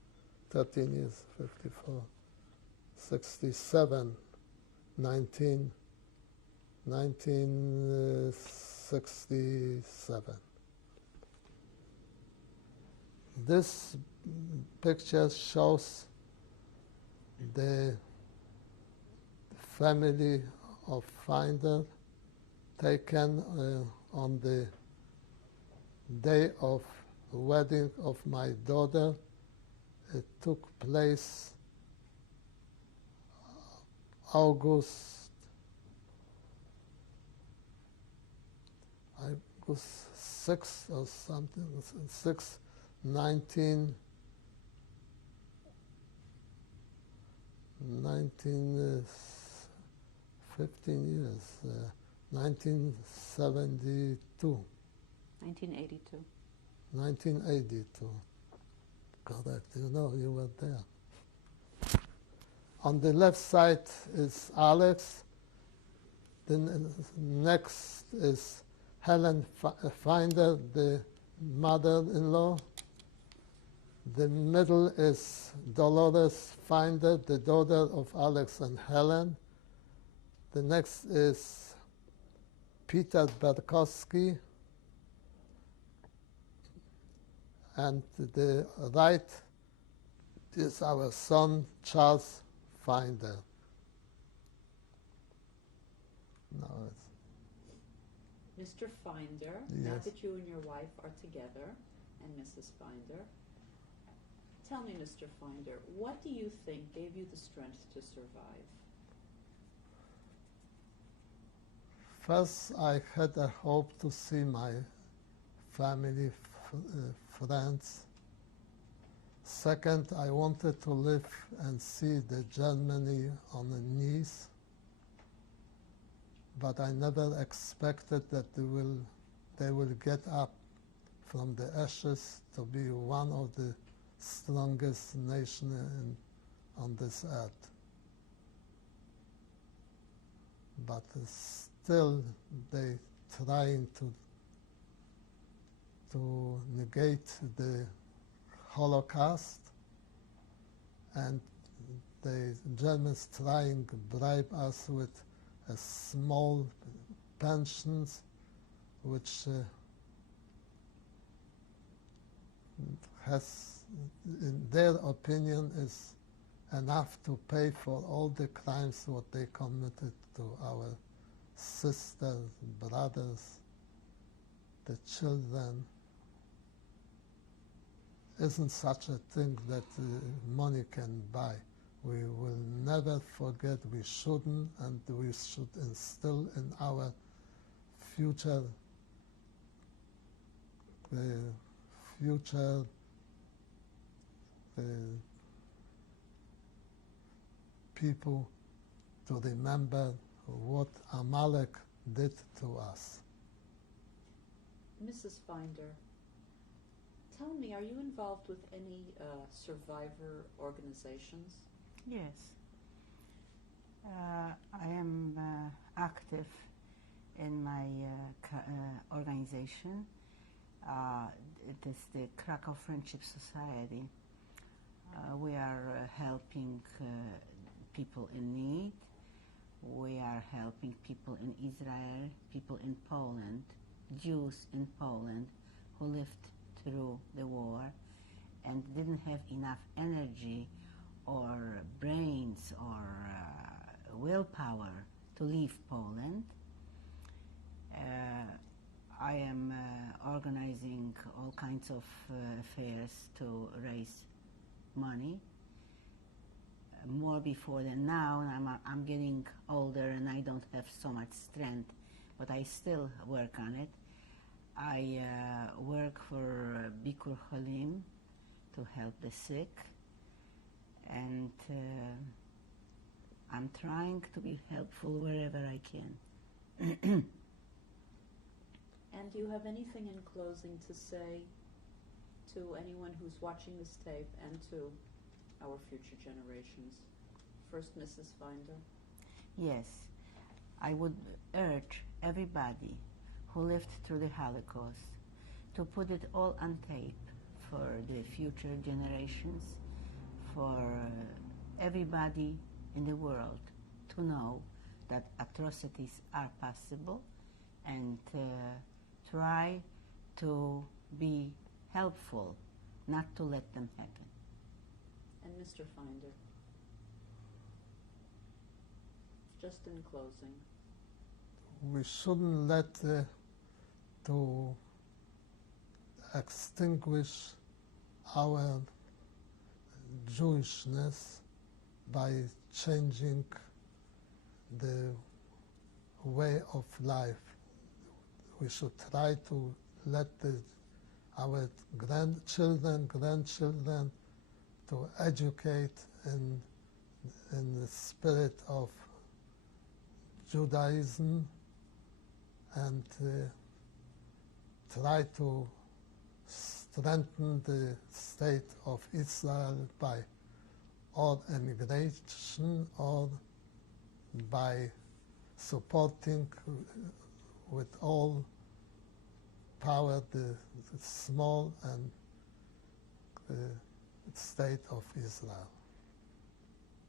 13 years, 54, 67, 1967. This picture shows the family of Finder taken on the day of wedding of my daughter. It took place August 6th or something, 6, 15 years, 1972. 1982. 1982. Correct, you know, you were there. On the left side is Alex. Then next is Helen Finder, the mother-in-law. The middle is Dolores Finder, the daughter of Alex and Helen. The next is Peter Berkowski. And the right is our son, Charles Finder. Now Mr. Finder, now Yes. that you and your wife are together, and Mrs. Finder, tell me, Mr. Finder, what do you think gave you the strength to survive? First, I had a hope to see my family, friends. Second, I wanted to live and see the Germany on the knees, but I never expected that they will get up from the ashes to be one of the strongest nations on this earth. But still they trying to negate the Holocaust, and the Germans trying to bribe us with a small pensions, which has, in their opinion, is enough to pay for all the crimes what they committed to our sisters, brothers, the children. Isn't such a thing that money can buy. We will never forget, we shouldn't, and we should instill in our future people to remember what Amalek did to us. Mrs. Finder, tell me, are you involved with any survivor organizations? Yes. I am active in my organization. It is the Krakow Friendship Society. We are helping people in need. We are helping people in Israel, people in Poland, Jews in Poland who lived through the war and didn't have enough energy or brains or willpower to leave Poland. I am organizing all kinds of affairs to raise money. More before than now. I'm getting older and I don't have so much strength, but I still work on it. I work for Bikur Cholim to help the sick, and I'm trying to be helpful wherever I can. And do you have anything in closing to say to anyone who's watching this tape and to our future generations? First, Mrs. Finder. Yes, I would urge everybody who lived through the Holocaust to put it all on tape for the future generations, for everybody in the world to know that atrocities are possible, and try to be helpful, not to let them happen. And Mr. Finder, just in closing. We shouldn't let to extinguish our Jewishness by changing the way of life. We should try to let our grandchildren to educate in the spirit of Judaism, and try to strengthen the state of Israel by or emigration or by supporting with all power the small and state of Israel.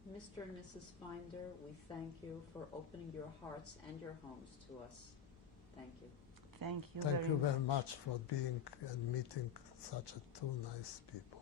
Mr. and Mrs. Finder, we thank you for opening your hearts and your homes to us. Thank you. Thank you Thank you very much. much for being and meeting such two nice people.